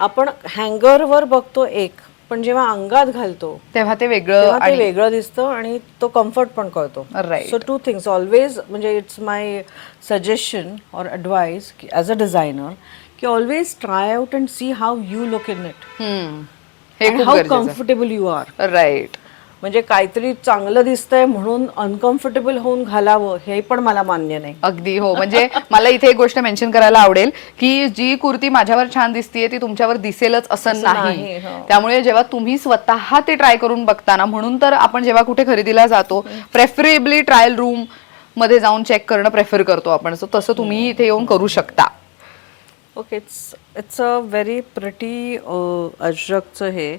आपण हँगरवर बघतो एक, पण जेव्हा अंगात घालतो तेव्हा ते वेगळं तेव्हा ते आणि वेगळं दिसतं आणि तो कम्फर्ट पण कळतो. Right. So two things always, म्हणजे इट्स माय सजेशन और ॲडवाइस ॲज अ डिझायनर की always try out and see how you look in it हे अँड खूप हाऊ गरजेचं कम्फर्टेबल यू आर. आहे. राईट. म्हणजे काहीतरी चांगलं दिसतंय म्हणून अनकम्फर्टेबल होऊन घालावं हे पण मला मान्य नाही. अगदी हो. म्हणजे मला इथे एक गोष्ट मेन्शन करायला आवडेल की जी कुर्ती माझ्यावर छान दिसतीये ती तुमच्यावर दिसेलच असं असं नाही. नाही, हो. त्यामुळे जेव्हा तुम्ही स्वतः ते ट्राय करून बघताना, म्हणून तर आपण जेव्हा कुठे खरेदीला जातो प्रेफरेबली ट्रायल रूम मध्ये जाऊन चेक करणं प्रेफर करतो आपण. सो तसं तुम्ही इथे येऊन करू शकता. Okay, it's a very pretty अजरकचं हे.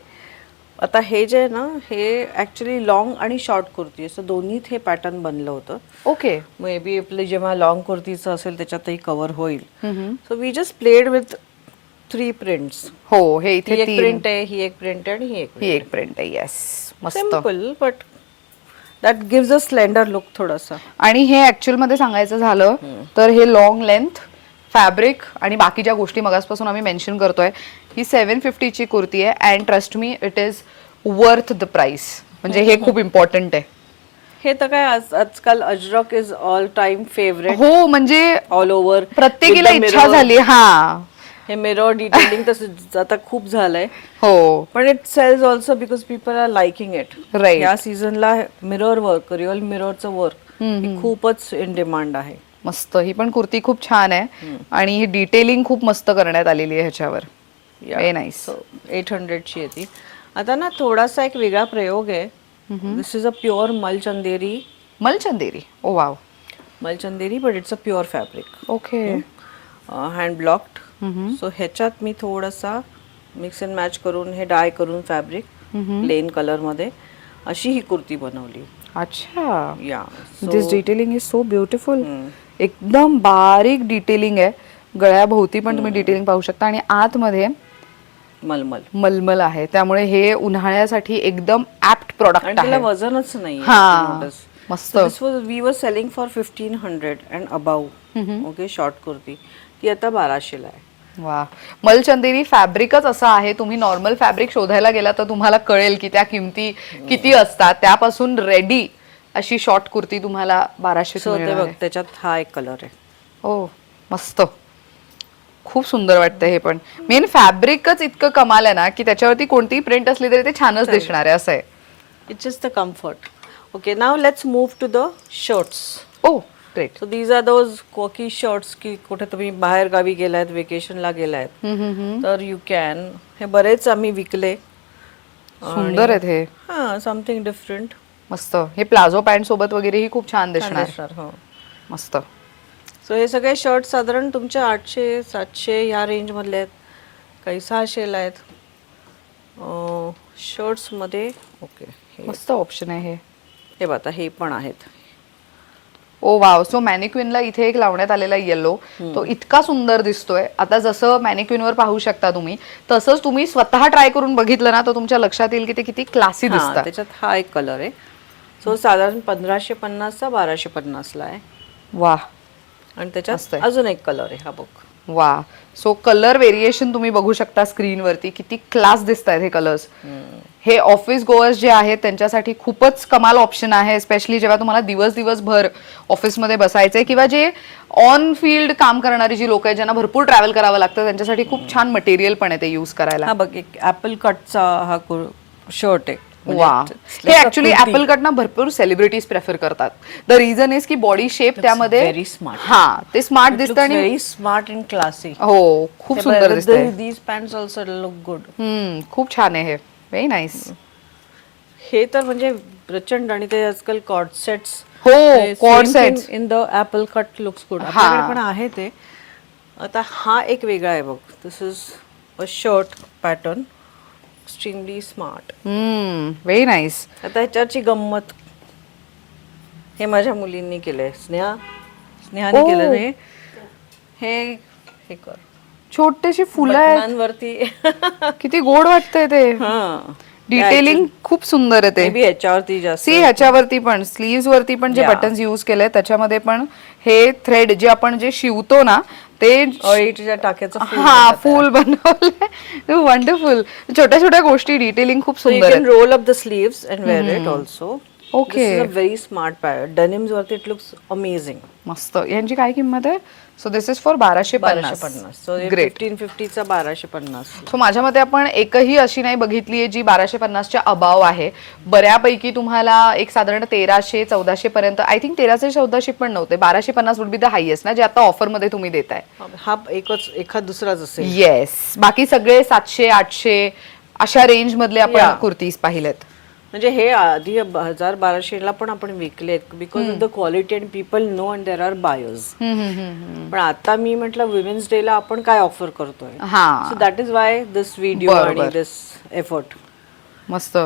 आता हे जे आहे ना, हे ॲक्च्युली लॉंग आणि शॉर्ट कुर्ती असं दोन्हीत हे पॅटर्न बनलं होतं. ओके. मे बी आपले जेव्हा लॉंग कुर्तीचं असेल त्याच्यातही कव्हर होईल. So we just played with 3 prints. हो, हे इथे ही एक 3 प्रिंट आहे, ही एक प्रिंट आहे आणि ही एक ही एक प्रिंट आहे. येस, मस्त. Simple but that gives a slender look थोडासा. आणि हे ऍक्च्युअल मध्ये सांगायचं झालं तर हे लॉंग लेंथ फॅब्रिक आणि बाकी ज्या गोष्टी मगासपासून आम्ही मेन्शन करतोय, ही 750 ची कुर्ती आहे and trust me it is worth the price. म्हणजे हे खूप इम्पॉर्टंट आहे. हे तर काय आजकाल Ajrak is all time favourite हो, म्हणजे ऑल ओव्हर. प्रत्येकीला इच्छा झाली. हा, हे मिरर डिटेलिंग तर आता खूप झालंय. हो, पण it sells also because people are liking it. Right. या सीझनला मिरर वर्क, रिअल मिररचं वर्क खूपच इन डिमांड आहे. मस्त. ही पण कुर्ती खूप छान आहे आणि ही डिटेलिंग खूप मस्त करण्यात आलेली आहे ह्याच्यावर. Very nice. 800 ची आहे ती. आता ना थोडासा एक वेगळा प्रयोग आहे. This is a pure mulchanderi. Mulchanderi. Oh wow. Mulchanderi but it's a pure fabric. Okay. Hand blocked. So ह्याच्यात मी थोडासा मिक्स अँड मॅच करून हे डाय करून फॅब्रिक प्लेन कलर मध्ये अशी ही कुर्ती बनवली. अच्छा. या दिस डिटेलिंग इज सो ब्युटिफुल. एकदम बारीक डिटेलिंग आहे. गळ्याभोवती पण तुम्ही डिटेलिंग पाहू शकता आणि आतमध्ये मलमल मलमल आहे. त्यामुळे हे उन्हाळ्यासाठी एकदम ऍप्ट प्रोडक्ट आणि त्याला आहे. वजनच नाही. हा, मस्त. वी वर selling for 1500 and above. Okay, short kurti ती आता 1200 ला आहे. वा. मलचंदेरी फॅब्रिकच असं आहे, तुम्ही नॉर्मल फॅब्रिक शोधायला गेला तर तुम्हाला कळेल की त्या किमती किती असतात. त्यापासून रेडी अशी शॉर्ट कुर्ती तुम्हाला 1200 सो ते बघ, त्याच्यात हा एक कलर आहे. हो, मस्त. खूप सुंदर वाटतं हे पण. मेन फॅब्रिकच इतकं कमाल आहे ना की त्याच्यावरती कोणतीही प्रिंट असली तरी ते छानच दिसणार आहे. असं आहे. It's just the comfort. Okay, now let's move to the shirts. Oh great. So these are those khaki shirts की कुठे तुम्ही बाहेर गावी गेलायत, वेकेशनला गेलायत तर यू कॅन. हे बरेच आम्ही विकले. सुंदर आहेत हे. हा, समथिंग डिफरंट. मस्त. हे प्लाझो पॅन्ट सोबत वगैरे ही खूप छान दिसणार. हो. मस्त. सो हे सगळे शर्ट साधारण तुमच्या 800-700 ह्या रेंज मधले आहेत. काही 600 ला आहेत शर्ट्स मध्ये. ओके, मस्त ऑप्शन आहे हे. हे बघा, हे पण आहेत. ओ वाव. सो मॅनिक्विनला इथे एक लावण्यात आलेला येलो, तो इतका सुंदर दिसतोय. आता जसं मॅनिक्विनवर पाहू शकता तुम्ही, तसंच तुम्ही स्वतः ट्राय करून बघितलं ना तर तुमच्या लक्षात येईल की ते किती क्लासी दिसतात. त्याच्यात हा एक कलर आहे. सो साधारण 1550 चा 1250 ला आहे. वा. आणि त्याच्यात अजून एक कलर आहे, हा बघ. वा. सो कलर व्हेरिएशन तुम्ही बघू शकता स्क्रीनवरती, किती क्लास दिसत आहेत हे कलर्स. हे ऑफिस गोअर्स जे आहेत त्यांच्यासाठी खूपच कमाल ऑप्शन आहे. स्पेशली जेव्हा तुम्हाला दिवसभर ऑफिसमध्ये बसायचंय किंवा जे ऑन फील्ड काम करणारी जी लोक आहेत ज्यांना भरपूर ट्रॅव्हल करावं लागतं त्यांच्यासाठी खूप छान मटेरियल पण आहे ते यूज करायला. हा बघ, एक ऍपल कटचा हा शर्ट आहे. वा. हे ऍक्च्युली ऍपल कट ना भरपूर सेलिब्रिटीज प्रेफर करतात. द रिझन इज की बॉडी शेप त्यामध्ये व्हेरी स्मार्ट. हा, ते स्मार्ट दिसतं आणि व्हेरी स्मार्ट अँड क्लासी. हो, खूप सुंदर दिसतंय. These pants also look good. खूप छान आहे हे. Very nice. हे तर म्हणजे प्रचंड. आणि ते आजकाल कॉर्ड सेट्स. हो, cord sets in the apple cut looks good. आपल्याकडे पण आहे ते. आता हा एक वेगळा आहे बघ. This is a shirt pattern, extremely smart. Very nice. आता ह्याच्याची गंमत, हे माझ्या मुलींनी केलंय. स्नेहाने केलं नाही हे. हे कर, छोटेशी फुलं आहेत. बटनांवरती. किती गोड वाटतंय ते. हा, डिटेलिंग खूप सुंदर आहे ते. मे बी ह्याच्यावरती जास्त सी ह्याच्यावरती पण स्लीव्स वरती पण जे बटन्स यूज केले त्याच्यामध्ये पण हे थ्रेड जे आपण जे शिवतो ना ते अळीच्या टाक्याचं हा फुल बनवलंय. वंडरफुल. छोट्या छोट्या गोष्टी डिटेलिंग खूप So you सुंदर can आहे. roll up the sleeves and wear it also. Okay. This is a very smart pattern. Denims वरती it looks amazing. मस्त. यांची काय किंमत आहे? So this is for 1250. 1250. So great. 1550 चा 1250. सो माझ्या मते आपण एकही अशी नाही बघितली आहे जी 1250च्या अबाव आहे. बऱ्यापैकी तुम्हाला एक साधारण 1300-1400 पर्यंत, आय थिंक 1300-1400 पण नव्हते, 1250 वुड बी द हायेस्ट ना, जे आता ऑफर मध्ये तुम्ही देताय. हा एकच एखाद दुसराच असेल. येस. बाकी सगळे 700-800 अशा रेंज मधले आपण Yeah. कुर्तीज पाहिलेत. म्हणजे हे आधी 1000-1200 ला पण आपण विकलेत because of the quality and people know and there are buyers. पण आता मी म्हटलं विमेन्स डे ला आपण काय ऑफर करतोय. हा so that is why this video आणि दिस एफर्ट. मस्त.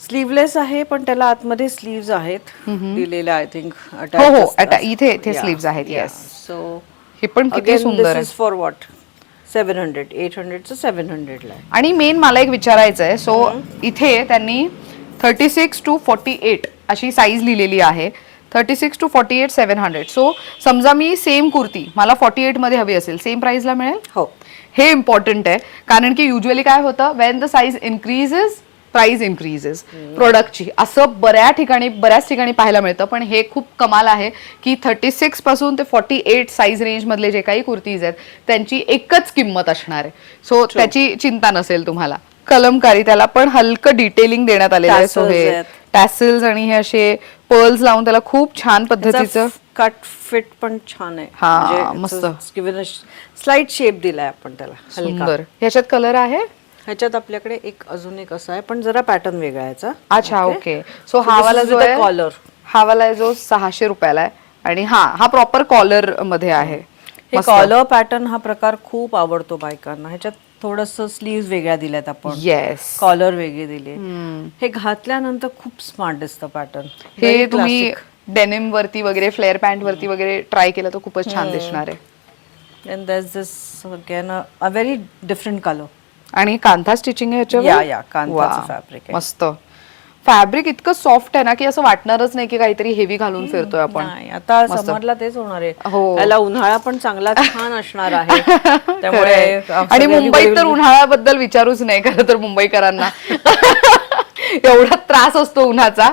स्लीवलेस आहे पण त्याला आतमध्ये स्लीव्ज आहेत दिलेले आय थिंक. हो हो इथे इथे स्लीव्ज आहेत. येस. सो हे पण किती सुंदर आहे. दिस इज फॉर व्हॉट 700 800 चं 700 ला. आणि मेन मला एक विचारायचं आहे. सो इथे त्यांनी 36 to 48 अशी साईज लिहिलेली आहे. 36 to 48 700. सो समजा मी सेम कुर्ती मला 48 मध्ये हवी असेल, सेम प्राइसला मिळेल? हो. हे इम्पॉर्टंट आहे कारण की युजली काय होतं, Wien the size increases price increases प्रोडक्टची, असं बऱ्याच ठिकाणी पाहायला मिळतं. पण हे खूप कमाल आहे की 36 पासून ते 48 साईज रेंज मधले जे काही कुर्तीज आहेत त्यांची एकच किंमत असणार आहे. सो त्याची चिंता नसेल तुम्हाला. कलमकारी, त्याला पण हलकं डिटेलिंग देण्यात आलेलं आहे. सो हे टॅसल्स आणि हे असे पर्ल्स लावून त्याला खूप छान पद्धतीचं कट फिट पण छान आहे. हा मस्त. स्लाइट शेप दिलाय आपण त्याला. सुंदर. ह्याच्यात कलर आहे? ह्याच्यात आपल्याकडे अजून एक असा आहे पण जरा पॅटर्न वेगळा आहे याचा. अच्छा ओके. सो हा वाला जो आहे कॉलर, हा वाला आहे जो 600 रुपयाला आहे आणि हा प्रॉपर कॉलर मध्ये आहे. हे कॉलर पॅटर्न हा प्रकार खूप आवडतो बायकांना. ह्याच्यात थोडस स्लीव्ह वेगळ्या दिल्यात आपण. येस. कॉलर वेगळे दिले. हे घातल्यानंतर खूप स्मार्ट दिसतं पॅटर्न. हे तुम्ही डेनिम वरती वगैरे, फ्लेअर पॅन्ट वरती वगैरे ट्राय केलं तर खूपच छान दिसणार आहे. And there is this again a very different colour. आणि कांथा स्टिचिंग आहे याच्यावर. या कांथाचं फॅब्रिक आहे. मस्त. फॅब्रिक इतकं सॉफ्ट आहे ना की असं वाटणारच नाही की काहीतरी हेवी घालून फिरतोय आपण. आता समरला तेच होणार आहे. हो. याला उन्हाळा पण चांगला छान असणार आहे. त्यामुळे आणि मुंबईत तर उन्हाळ्याबद्दल विचारूच नाही खरं तर मुंबईकरांना. एवढा त्रास असतो उन्हाचा.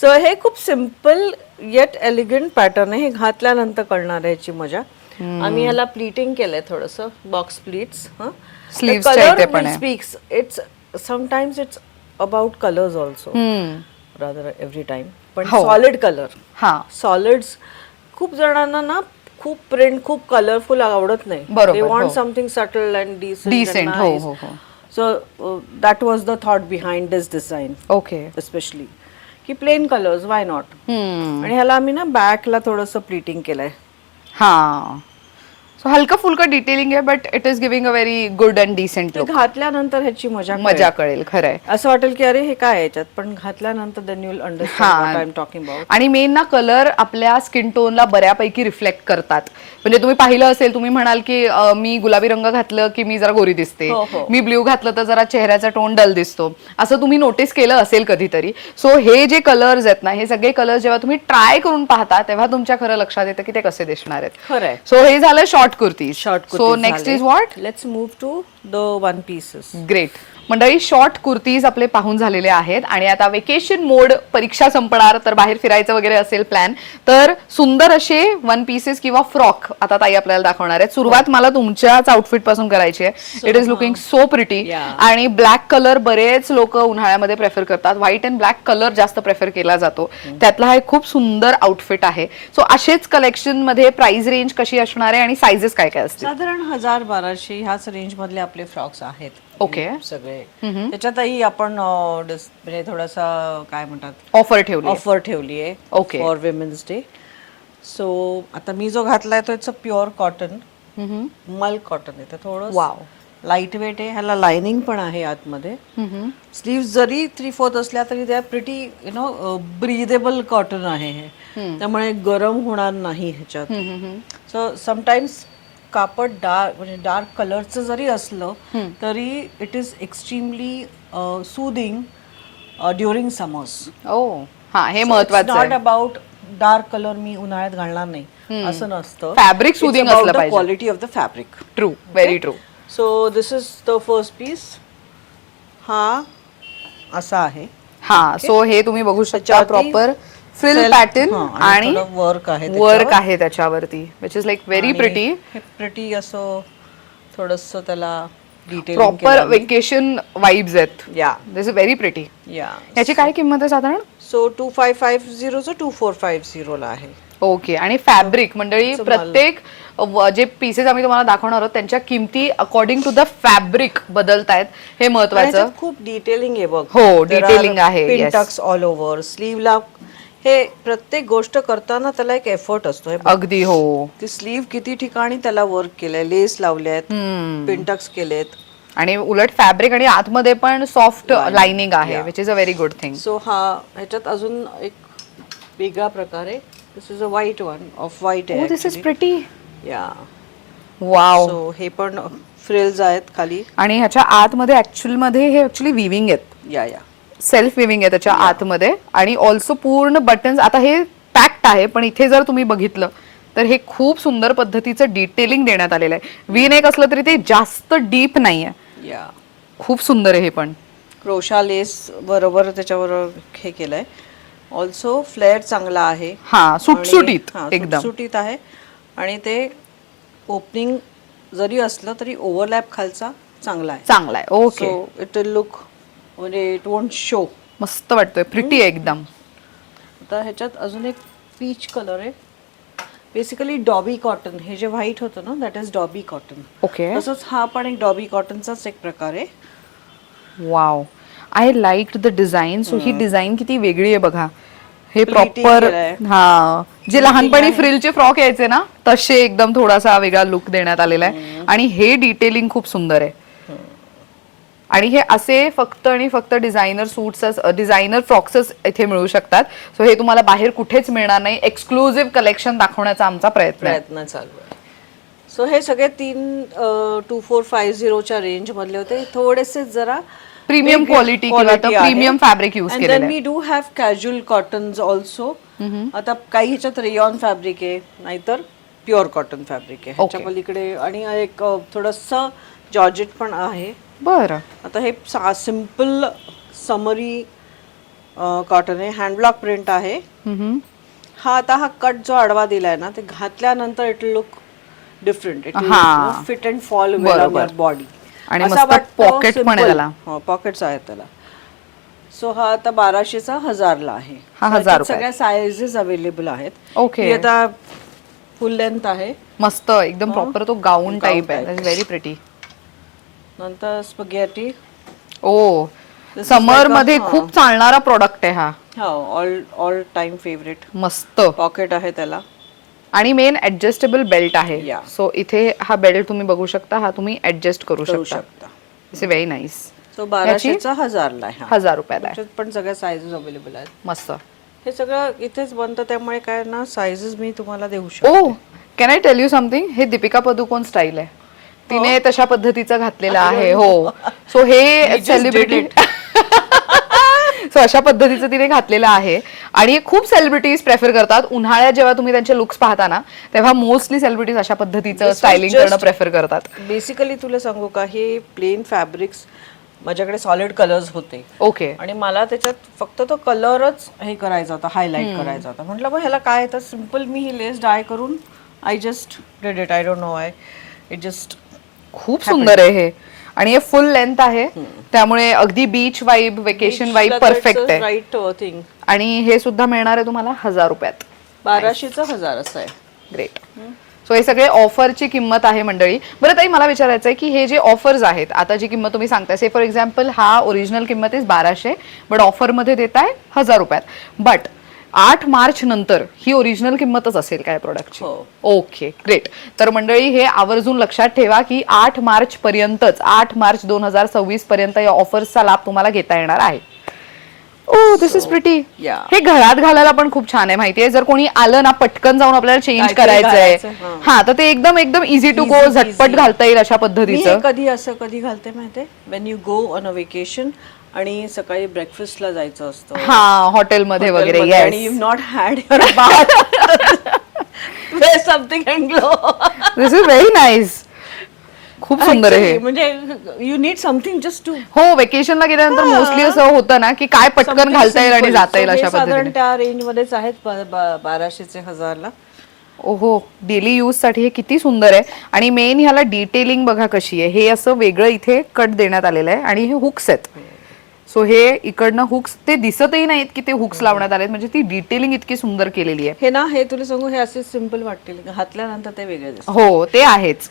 सो हे खूप सिम्पल येट एलिगंट पॅटर्न आहे. हे घातल्यानंतर कळणार आहे याची मजा. आम्ही ह्याला प्लीटिंग केलंय थोडस, बॉक्स प्लीट्स. स्लीव्हच्या इथे पण आहे. Speaks it's sometimes it's about colours also rather every time. पण सॉलिड कलर. हा सॉलिड्स खूप जणांना ना खूप प्रिंट खूप कलरफुल आवडत नाही. बरोबर, दे वॉन्ट हो. Something subtle and decent. हो हो हो. So that was the thought behind this design. Okay. Especially की प्लेन कलर्स वाय नॉट. आणि ह्याला आम्ही ना बॅकला थोडंसं प्लीटिंग केलंय. हा. सो हलका फुलका डिटेलिंग आहे but it is giving a very good and decent look. घातल्यानंतर ह्याची मजा कळेल. खरंय. असं वाटेल की अरे हे काय आहे याच्यात, पण घातल्यानंतर then you will understand what I am talking about. आणि मेन ना कलर आपल्या स्किन टोनला बऱ्यापैकी रिफ्लेक्ट करतात. म्हणजे तुम्ही पाहिलं असेल, तुम्ही म्हणाल की मी गुलाबी रंग घातलं की मी जरा गोरी दिसते, मी ब्ल्यू घातलं तर जरा चेहऱ्याचा टोन डल दिसतो, असं तुम्ही नोटीस केलं असेल कधीतरी. सो हे जे कलर्स आहेत ना, हे सगळे कलर्स जेव्हा तुम्ही ट्राय करून पाहता तेव्हा तुमच्या खरं लक्षात येतं की ते कसे दिसणार आहेत. खरंय. सो हे झालं short kurti. So next is what? Let's move to the one pieces. Great. मंडळी, शॉर्ट कुर्तीज आपले पाहून झालेले आहेत आणि आता वेकेशन मोड, परीक्षा संपणार तर बाहेर फिरायचं वगैरे असेल प्लॅन, तर सुंदर असे वन पीसेस किंवा फ्रॉक आता ताई आपल्याला दाखवणार आहेत. सुरुवात मला तुमच्याच आउटफिट पासून करायची आहे. It is looking so pretty. आणि ब्लॅक कलर बरेच लोक उन्हाळ्यामध्ये प्रेफर करतात. व्हाईट अँड ब्लॅक कलर जास्त प्रेफर केला जातो. त्यातला हा एक खूप सुंदर आउटफिट आहे. सो असेच कलेक्शन मध्ये प्राइस रेंज कशी असणार आहे आणि साइजेस काय काय असतील? साधारण 1000-1200 ह्याच रेंज मधले आपले फ्रॉक्स आहेत. ओके. सगळे त्याच्यातही आपण म्हणजे थोडासा काय म्हणतात ऑफर ठेवली आहे. Okay. For women's day. So आता मी जो घातलाय तो इट्स अ प्युअर कॉटन, मल्क कॉटन आहे. तर थोडं वाव लाईट वेट आहे. ह्याला लाइनिंग पण आहे आतमध्ये. स्लीव्ह जरी 3/4 असल्या तरी त्या pretty you know breathable cotton आहे हे. त्यामुळे गरम होणार नाही ह्याच्यात. सो समटाइम्स कापड डार्क म्हणजे डार्क कलरचं जरी असलं तरी it is extremely soothing during summers. Oh हा, हे महत्वाचं नॉट आहे. अबाउट डार्क कलर मी उन्हाळ्यात घालणार नाही असं नसतं. Fabric soothing असलं पाहिजे. Quality of the fabric. True, very true. So this is the first piece. हा असा आहे. हा, सो हे तुम्ही बघू शकता त्याच्यावरती प्रॉपर फ्रिल self- पॅटर्न हां, आणि थोडं वर्क आहे वर्क आहे त्याच्यावरती, विच इज लाईक व्हेरी आणि प्रिटी. हे प्रिटी असं थोडंसं त्याला डिटेल प्रॉपर वेकेशन वाइब्स आहेत. या दिस इज व्हेरी प्रिटी. या. याची काय किंमत आहे साधारण? सो 2550 चं 2450 ला आहे. ओके. आणि फॅब्रिक मंडळी, प्रत्येक जे पीसेस आम्ही तुम्हाला दाखवणार आहोत त्यांच्या किमती अकॉर्डिंग टू द फॅब्रिक बदलतायत, हे महत्वाचं. खूप डिटेलिंग आहे बघ. हो, detailing आहे, yes. पिनटक्स ऑल ओव्हर स्लीवला. हे प्रत्येक गोष्ट करताना त्याला एक एफर्ट असतो. हे बघ. अगदी हो. ती स्लीव किती ठिकाणी त्याला वर्क केलंय, लेस लावल्यात, पिनटक्स केलेत. आणि उलट फॅब्रिक आणि आतमध्ये पण सॉफ्ट लाइनिंग आहे, which is a very good thing. So हा ह्याच्यात अजून एक वेगळा प्रकार आहे. This is a white one, off white आहे. This is pretty. Yeah. Wow. So हे पण फ्रिल्स आहेत खाली. आणि ह्याच्या आतमध्ये ऍक्च्युअल मध्ये हे ऍक्च्युअली विविंग आहेत, या सेल्फ विविंग आहे त्याच्या आतमध्ये. आणि ऑल्सो पूर्ण बटन्स. आता हे पॅक्ट आहे, पण इथे जर तुम्ही बघितलं तर हे खूप सुंदर पद्धतीचं डिटेलिंग देण्यात आलेलं आहे. वी नेक असलं तरी ते जास्त डीप नाहीये. या. खूप सुंदर आहे हे पण. क्रोशा लेस बरोबर त्याच्यावर हे केलंय. ऑल्सो फ्लेअर चांगला आहे. हा, सुटसुटीत एकदम. सुटसुटीत आहे. आणि ते ओपनिंग जरी असलं तरी ओव्हरलॅप खालचा चांगला आहे. चांगला आहे. Okay. So it will look, म्हणजे इट वोंट शो. मस्त वाटतोय, प्रिटी आहे एकदम. आता ह्याच्यात अजून एक पीच कलर आहे. बेसिकली डॉबी कॉटन, हे जे व्हाईट होतं ना, that is dobby cotton. Okay. तसंच हा पण एक डॉबी कॉटनचाच एक प्रकार आहे. Wow, I like the design. So he design किती वेगळी आहे बघा. हे Pleating प्रॉपर, केलंय. हा, जे लहानपणी फ्रिलचे फ्रॉक यायचे ना, तसे एकदम थोडासा वेगळा लुक देण्यात आलेला आहे. आणि हे डिटेलिंग खूप सुंदर आहे. आणि हे असे फक्त आणि फक्त डिझायनर सूट्स, डिझायनर फ्रॉक्सच इथे मिळू शकतात. सो हे तुम्हाला बाहेर कुठेच मिळणार नाही. एक्सक्लुझिव्ह कलेक्शन दाखवण्याचा आमचा प्रयत्न आहे. चालू आहे. सो हे सगळे 2450च्या रेंज मधले होते. थोडेसे जरा प्रीमियम क्वालिटी किंवा प्रीमियम फॅब्रिक यूज केलेलं देन आहे. We do have casual cottons also. आता काही ह्याच्यात रेयॉन फॅब्रिक आहे, नाहीतर प्युअर कॉटन फॅब्रिक आहे ह्याच्या पलीकडे. आणि एक थोडंसं जॉर्जेट पण आहे. बरं. आता हे सिम्पल समरी कॉटन आहे. हँडब्लॉक प्रिंट आहे. हा आता हा कट जो आडवा दिलाय ना, ते घातल्यानंतर it look different. It fit and fall well on your body. आणि मस्त पॉकेट पण आहे त्याला. पॉकेट्स आहेत त्याला. सो हा आता 1200चा 1000ला आहे. हा 1000 रुपये. सगळ्या साइजेस अवेलेबल आहेत. ओके. ही आता फुल लेंथ आहे. मस्त एकदम प्रॉपर तो गाऊन टाइप आहे. Very pretty. नंतर स्पगेटी. ओ, समर मध्ये खूप चालणारा प्रोडक्ट आहे हा. All time favourite. मस्त पॉकेट आहे त्याला. आणि मेन ऍडजस्टेबल बेल्ट आहे. Yeah. सो इथे हा बेल्ट तुम्ही बघू शकता, हा तुम्ही ऍडजस्ट करू शकता. It's very nice. सो 1200चा 1000ला आहे. 1000 रुपयाला आहे. पण सगळ्या साइजेस अवेलेबल आहेत. मस्त. हे सगळं इथेच बनतं, त्यामुळे काय ना साइजेस मी तुम्हाला देऊ शकते. Oh, can I tell you something? हे दीपिका पदुकोण स्टाईल आहे. तिने तशा पद्धतीचं घातलेलं आहे. हो. सो हे सेलिब्रिटी, सो अशा पद्धतीचं तिने घातलेलं आहे. आणि खूप सेलिब्रिटीज प्रेफर करतात. उन्हाळ्यात जेव्हा तुम्ही त्यांचे लुक्स पाहता ना, तेव्हा मोस्टली सेलिब्रिटीज अशा पद्धतीचं स्टायलिंग करणं प्रेफर करतात. बेसिकली तुला सांगू का, हे प्लेन फॅब्रिक्स माझ्याकडे सॉलिड कलर्स होते. ओके. आणि मला त्याच्यात फक्त तो कलरच हे करायचा होता, हायलाइट करायचा होता. म्हटलं मग ह्याला काय, तर सिम्पल मी ही लेस डाय करून I just did it. I don't know why, it just खूप सुंदर आहे हे. आणि हे फुल लेंथ आहे, त्यामुळे अगदी beach vibe, vacation vibe perfect आहे. Right thing. आणि हे सुद्धा मिळणार आहे तुम्हाला 1000 रुपयात. 1200चा 1000 असं आहे. ग्रेट. सो हे सगळे ऑफरची किंमत आहे मंडळी. बरं ताई, मला विचारायचं आहे की हे जे ऑफर्स आहेत, आता जी किंमत तुम्ही सांगताय, से फॉर एक्झाम्पल हा ओरिजिनल किंमत इज 1200, बट ऑफरमध्ये देताय 1000 रुपयात. बट 8 मार्च नंतर ही ओरिजिनल किंमतच असेल काय प्रोडक्टची? Okay, great. तर मंडळी हे आवर्जून लक्षात ठेवा की 8 मार्च पर्यंतच, 8 मार्च 2026 पर्यंत या ऑफर्सचा लाभ तुम्हाला घेता येणार आहे. Oh, this is pretty. हे घरात घालायला पण खूप छान आहे. माहितीये, जर कोणी आलं ना, पटकन जाऊन आपल्याला चेंज करायचंय, हा, तर ते एकदम एकदम इझी टू गो, झटपट घालता येईल अशा पद्धतीचं. कधी असं कधी घालते माहितीये, Wien you go on a vacation आणि सकाळी ब्रेकफास्टला जायचं असतं हा हॉटेलमध्ये वगैरे हॉटेलमध्ये, आणि you not had your bath wear something and glow. This is very nice. खूप सुंदर आहे हे. म्हणजे you need something just to हो वेकेशनला गेल्यानंतर मोस्टली असं होतं ना की काय पटकन घालता येईल आणि जाता येईल अशा साधारण पद्धतीने. त्या रेंज मध्येच आहेत 1200 ते 1000 ला. ओहो डेली यूज साठी हे किती सुंदर आहे. आणि मेन ह्याला डिटेलिंग बघा कशी आहे. हे असं वेगळं इथे कट देण्यात आलेलं आहे आणि हे हुक्स आहेत. सो हे इकडनं हुक्स ते दिसतही नाहीत की ते हुक्स लावण्यात आलेत. म्हणजे ती डिटेलिंग इतकी सुंदर केलेली आहे. हे ना हे तुला सांगू हे असे सिम्पल वाटतील घातल्यानंतर ते वेगळे दिसतात. हो ते आहेच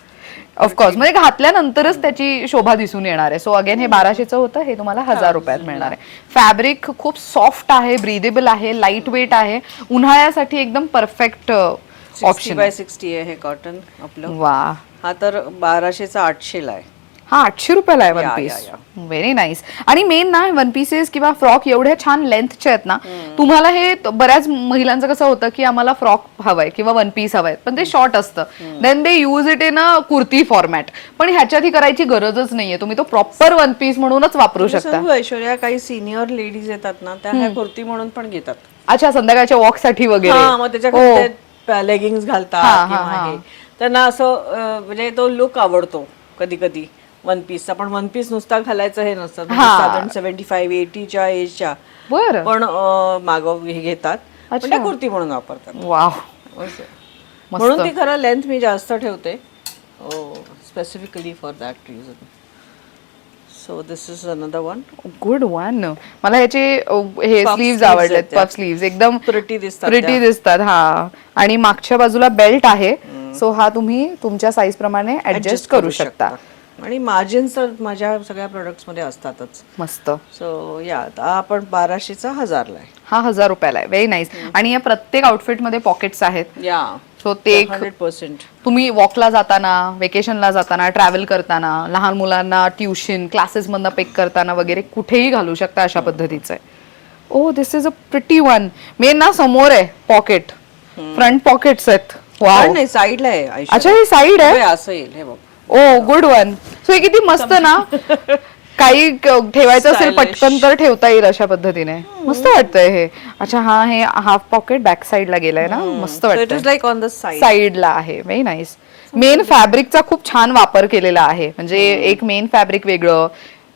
ऑफकोर्स. म्हणजे घातल्यानंतरच त्याची शोभा दिसून येणार आहे. सो अगेन हे 1200चं होतं, हे तुम्हाला 1000 रुपयात मिळणार आहे. फॅब्रिक खूप सॉफ्ट आहे, ब्रीदेबल आहे, लाईट वेट आहे, उन्हाळ्यासाठी एकदम परफेक्ट ऑप्शन. 60x60 आहे हे कॉटन आपलं. वा हा तर 1200चा 800 ला आहे. हा 800 रुपयाला आहे वन या, पीस. या. Very nice. आणि मेन ना वन पीसेस किंवा फ्रॉक एवढ्या छान लेंथचे आहेत ना. तुम्हाला हे बऱ्याच महिलांचं कसं होतं की आम्हाला फ्रॉक हवाय किंवा वन पीस हवाय पण ते शॉर्ट असतं. Then they use it in a kurti format. पण ह्याच्यात ही करायची गरजच नाहीये. तुम्ही तो प्रॉपर वन पीस म्हणूनच वापरू शकता. सांगू ऐश्वर्या काही सिनियर लेडीज येतात ना त्या ह्या कुर्ती म्हणून पण घेतात. अच्छा संध्याकाळच्या वॉक साठी वगैरे. हा मग त्याच्याकडे लेगिंग्स घालतात किंवा हे त्यांना असं म्हणजे तो लुक आवडतो कधी कधी वन पीसचा. पण वन पीस नुसता घालायचं हे नसतं. साधारण 75-80च्या एजच्या बरं पण मागव हे घेतात पण त्या कुर्ती म्हणून वापरतात. वाव म्हणून ती खरं लेंथ मी जास्त ठेवते specifically for that reason. So this is another one. Good one. मला ह्याचे हे स्लीव्ज आवडलेत. पफ स्लीव्ज एकदम प्रिटी दिसतात. प्रिटी दिसतात. हा आणि मागच्या बाजूला बेल्ट आहे. सो हा तुम्ही तुमच्या साईज प्रमाणे ऍडजस्ट करू शकता. आणि मार्जिन्स तर माझ्या सगळ्या प्रोडक्ट्स मध्ये असतातच. मस्त. सो या आपण 1200चा 1000 ला आहे. हा 1000 रुपयाला आहे. Very nice. आणि या प्रत्येक आउटफिट मध्ये पॉकेट्स आहेत. या सो ते 100% तुम्ही वॉकला जाताना, वेकेशनला जाताना, ट्रॅव्हल करताना, लहान मुलांना ट्युशन क्लासेस मधनं पिक करताना वगैरे कुठेही घालू शकता अशा पद्धतीचं आहे. Oh this is a pretty one. मेन ना समोर आहे पॉकेट. फ्रंट पॉकेट्स आहेत. वाव. नाही साईडला आहे. अच्छा ही साईड आहे. असं येईल हे बघ. ओ गुड वन. सो हे किती मस्त ना. काही ठेवायचं असेल पटकन तर ठेवता येईल अशा पद्धतीने. मस्त वाटतंय हे. अच्छा हा हे हाफ पॉकेट बॅक साइडला गेलाय ना. मस्त वाटतंय. लाईक ऑन द साईड साईडला आहे. Very nice. मेन फॅब्रिकचा खूप छान वापर केलेला आहे. म्हणजे एक मेन फॅब्रिक वेगळं,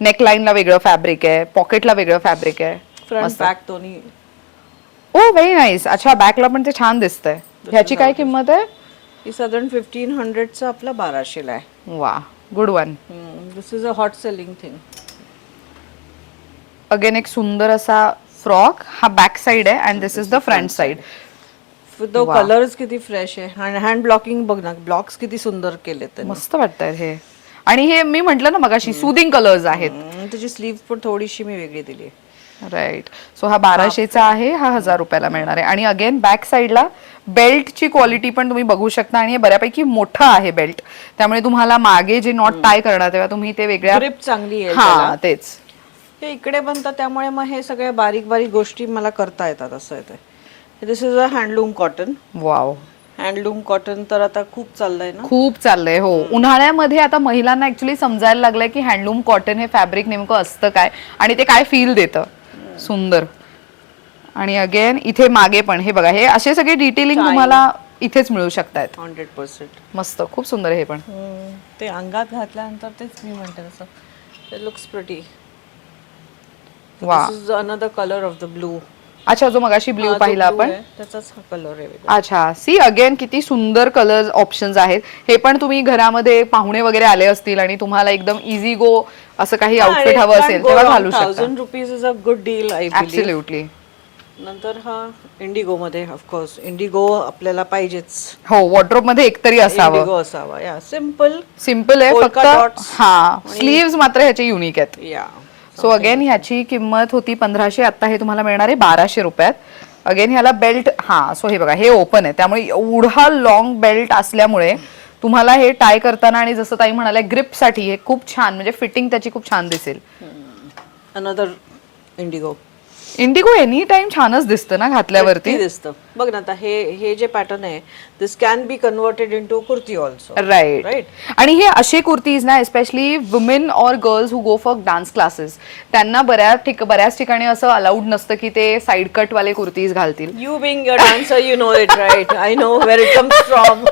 नेकलाईनला वेगळं फॅब्रिक आहे, पॉकेटला वेगळं फॅब्रिक आहे. फ्रंट बॅक दोन्ही. ओ व्हेरी नाईस. अच्छा बॅकला पण ते छान दिसतंय. ह्याची काय किंमत आहे? ही साधारण 1500चा आपला 1200 ला आहे. वा good one. This is a hot selling thing. Again एक सुंदर असा फ्रॉक. हा बॅक साइड आहे and this is the front side. तो कलर्स किती फ्रेश आहे. हँड ब्लॉकिंग बघ ना. ब्लॉक्स किती सुंदर केलेत. मस्त वाटतंय हे. आणि हे मी म्हंटल ना मगाशी सुदिंग कलर्स आहेत. त्याची स्लीव्ह पण थोडीशी मी वेगळी दिली. राईट. सो हा 1200चा आहे. हा 1000 रुपयाला मिळणार आहे. आणि अगेन बॅक साइडला बेल्टची क्वालिटी पण तुम्ही बघू शकता. आणि हे बऱ्यापैकी मोठं आहे बेल्ट. त्यामुळे तुम्हाला मागे जे नॉट टाय करणार तेव्हा तुम्ही ते वेगळ्या ग्रिप चांगली आहे. हा तेच. हे इकडे बनतं त्यामुळे मग हे सगळ्या बारीक बारीक गोष्टी मला करता येतात असं येते. This is a handloom cotton. Wow. Handloom cotton तर आता खूप चाललंय ना. खूप चाललंय. हो उन्हाळ्यामध्ये आता महिलांना ऍक्च्युली समजायला लागलंय की हँडलूम कॉटन हे फॅब्रिक नेमकं असतं काय आणि ते काय फील देतं. सुंदर. आणि अगेन इथे मागे पण हे बघा हे असे सगळे डिटेलिंग तुम्हाला इथेच मिळू शकतात. 100%. मस्त खूप सुंदर हे पण. ते अंगात घातल्यानंतर तेच मी म्हणते तसं. It looks pretty. वा. This is another colour of the blue. अच्छा जो मगाशी ब्ल्यू पाहिला आपण त्याचाच हा कलर आहे वेगळा. अच्छा सी अगेन किती सुंदर कलर ऑप्शन्स आहेत. हे पण तुम्ही घरामध्ये पाहुणे वगैरे आले असतील आणि तुम्हाला एकदम इझी गो असं काही आउटफिट हवं असेल तेव्हा घालू शकता. 1000 rupees is a good deal I believe. Absolutely. नंतर हा इंडिगो मध्ये ऑफकोर्स इंडिगो आपल्याला पाहिजेच. हो वॉर्डरोब मध्ये एकतरी असावं. इंडिगो असावा. या सिम्पल सिम्पल आहे Polka फक्त. dots. हा स्लीव्स मात्र ह्याचे युनिक आहेत. या. सो अगेन ह्याची किंमत होती 1500. आता हे तुम्हाला मिळणार आहे 1200 रुपयात. अगेन ह्याला बेल्ट हा सो हे बघा हे ओपन आहे त्यामुळे एवढा लॉंग बेल्ट असल्यामुळे तुम्हाला हे टाय करताना आणि जसं ताई म्हणाल्या ग्रिप साठी हे खूप छान म्हणजे फिटिंग त्याची खूप छान दिसेल. Another Indigo. Indigo any time छानच दिसतं ना घातल्यावरती. दिसतं बघ ना. आता हे जे पॅटर्न आहे this can be converted into kurti also. Right. Right. आणि हे असे कुर्तीज ना स्पेशली वुमेन और girls who go for dance classes त्यांना बऱ्याच ठिकाणी असं अलाउड नसतं की ते साईड कट वाले kurtis घालतील. You being a dancer, you know it, right? I know where it comes from.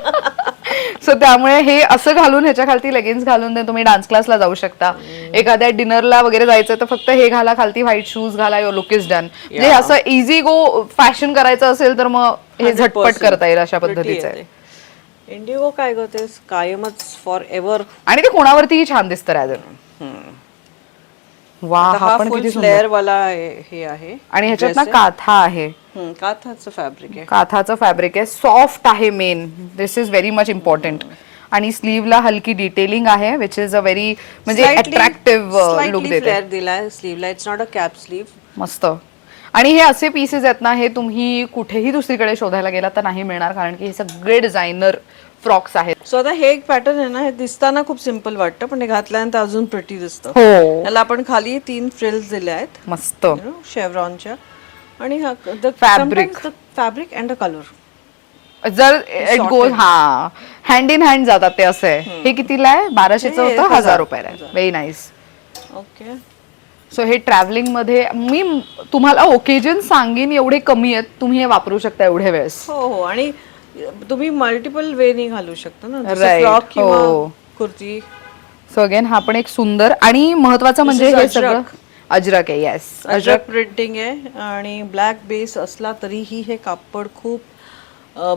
So त्यामुळे हे असं घालून ह्याच्या खालती लेगिन्स घालून तुम्ही डान्स क्लासला जाऊ शकता. एखाद्या डिनरला वगैरे जायचं तर फक्त हे घाला, खालती व्हाईट शूज घाला, युअर लुक इज डन. म्हणजे असं इझी गो फॅशन करायचं असेल तर मग हे झटपट करता येईल अशा पद्धतीचं आहे. इंडिगो काय करते कायमच फॉर एव्हर. आणि ते कोणावरतीही छान दिसतं राजन. वा, हा पण किती सुंदर फ्लेअर वाला हे आहे. आणि ह्याच्यात ना काथा आहे. काथाचं फॅब्रिक आहे. काथाचं फॅब्रिक आहे, सॉफ्ट आहे मेन. This is very much important. आणि स्लीवला हलकी डिटेलिंग आहे विच इज अ व्हेरी म्हणजे अट्रॅक्टिव्ह लुक देते. फ्लेअर दिलाय स्लीवला. It's not a cap sleeve. मस्त. आणि हे असे पीसेस आहेत ना हे तुम्ही कुठेही दुसरीकडे शोधायला गेला तर नाही मिळणार कारण की हे सगळे डिझायनर फ्रॉक्स आहेत. सो आता हे एक पॅटर्न आहे ना, हे दिसताना खूप सिम्पल वाटतं पण हे घातल्यानंतर अजून प्रिटी दिसतं. हो, त्याला आपण खाली 3 फ्रिल्स दिल्या आहेत मस्त शेव्रॉनच्या. आणि फॅब्रिक अँड अ कलर जर it goes hand in hand जातात ते असे. हे कितीला आहे? 1200चं होतं, 1000 रुपयाला आहे. Very nice. ओके. सो हे ट्रॅव्हलिंग मध्ये मी तुम्हाला ओकेजन सांगेन एवढे कमी आहेत, तुम्ही हे वापरू शकता एवढे वेळेस. हो. आणि तुम्ही मल्टिपल वेनी घालू शकता ना, Right. फ्रॉक किंवा हो. कुर्ती. सो अगेन हा पण एक सुंदर आणि महत्वाचं म्हणजे is हे अजरक. सगळं अजरक आहे. येस, अजरक प्रिंटिंग आहे आणि ब्लॅक बेस असला तरीही हे कापड खूप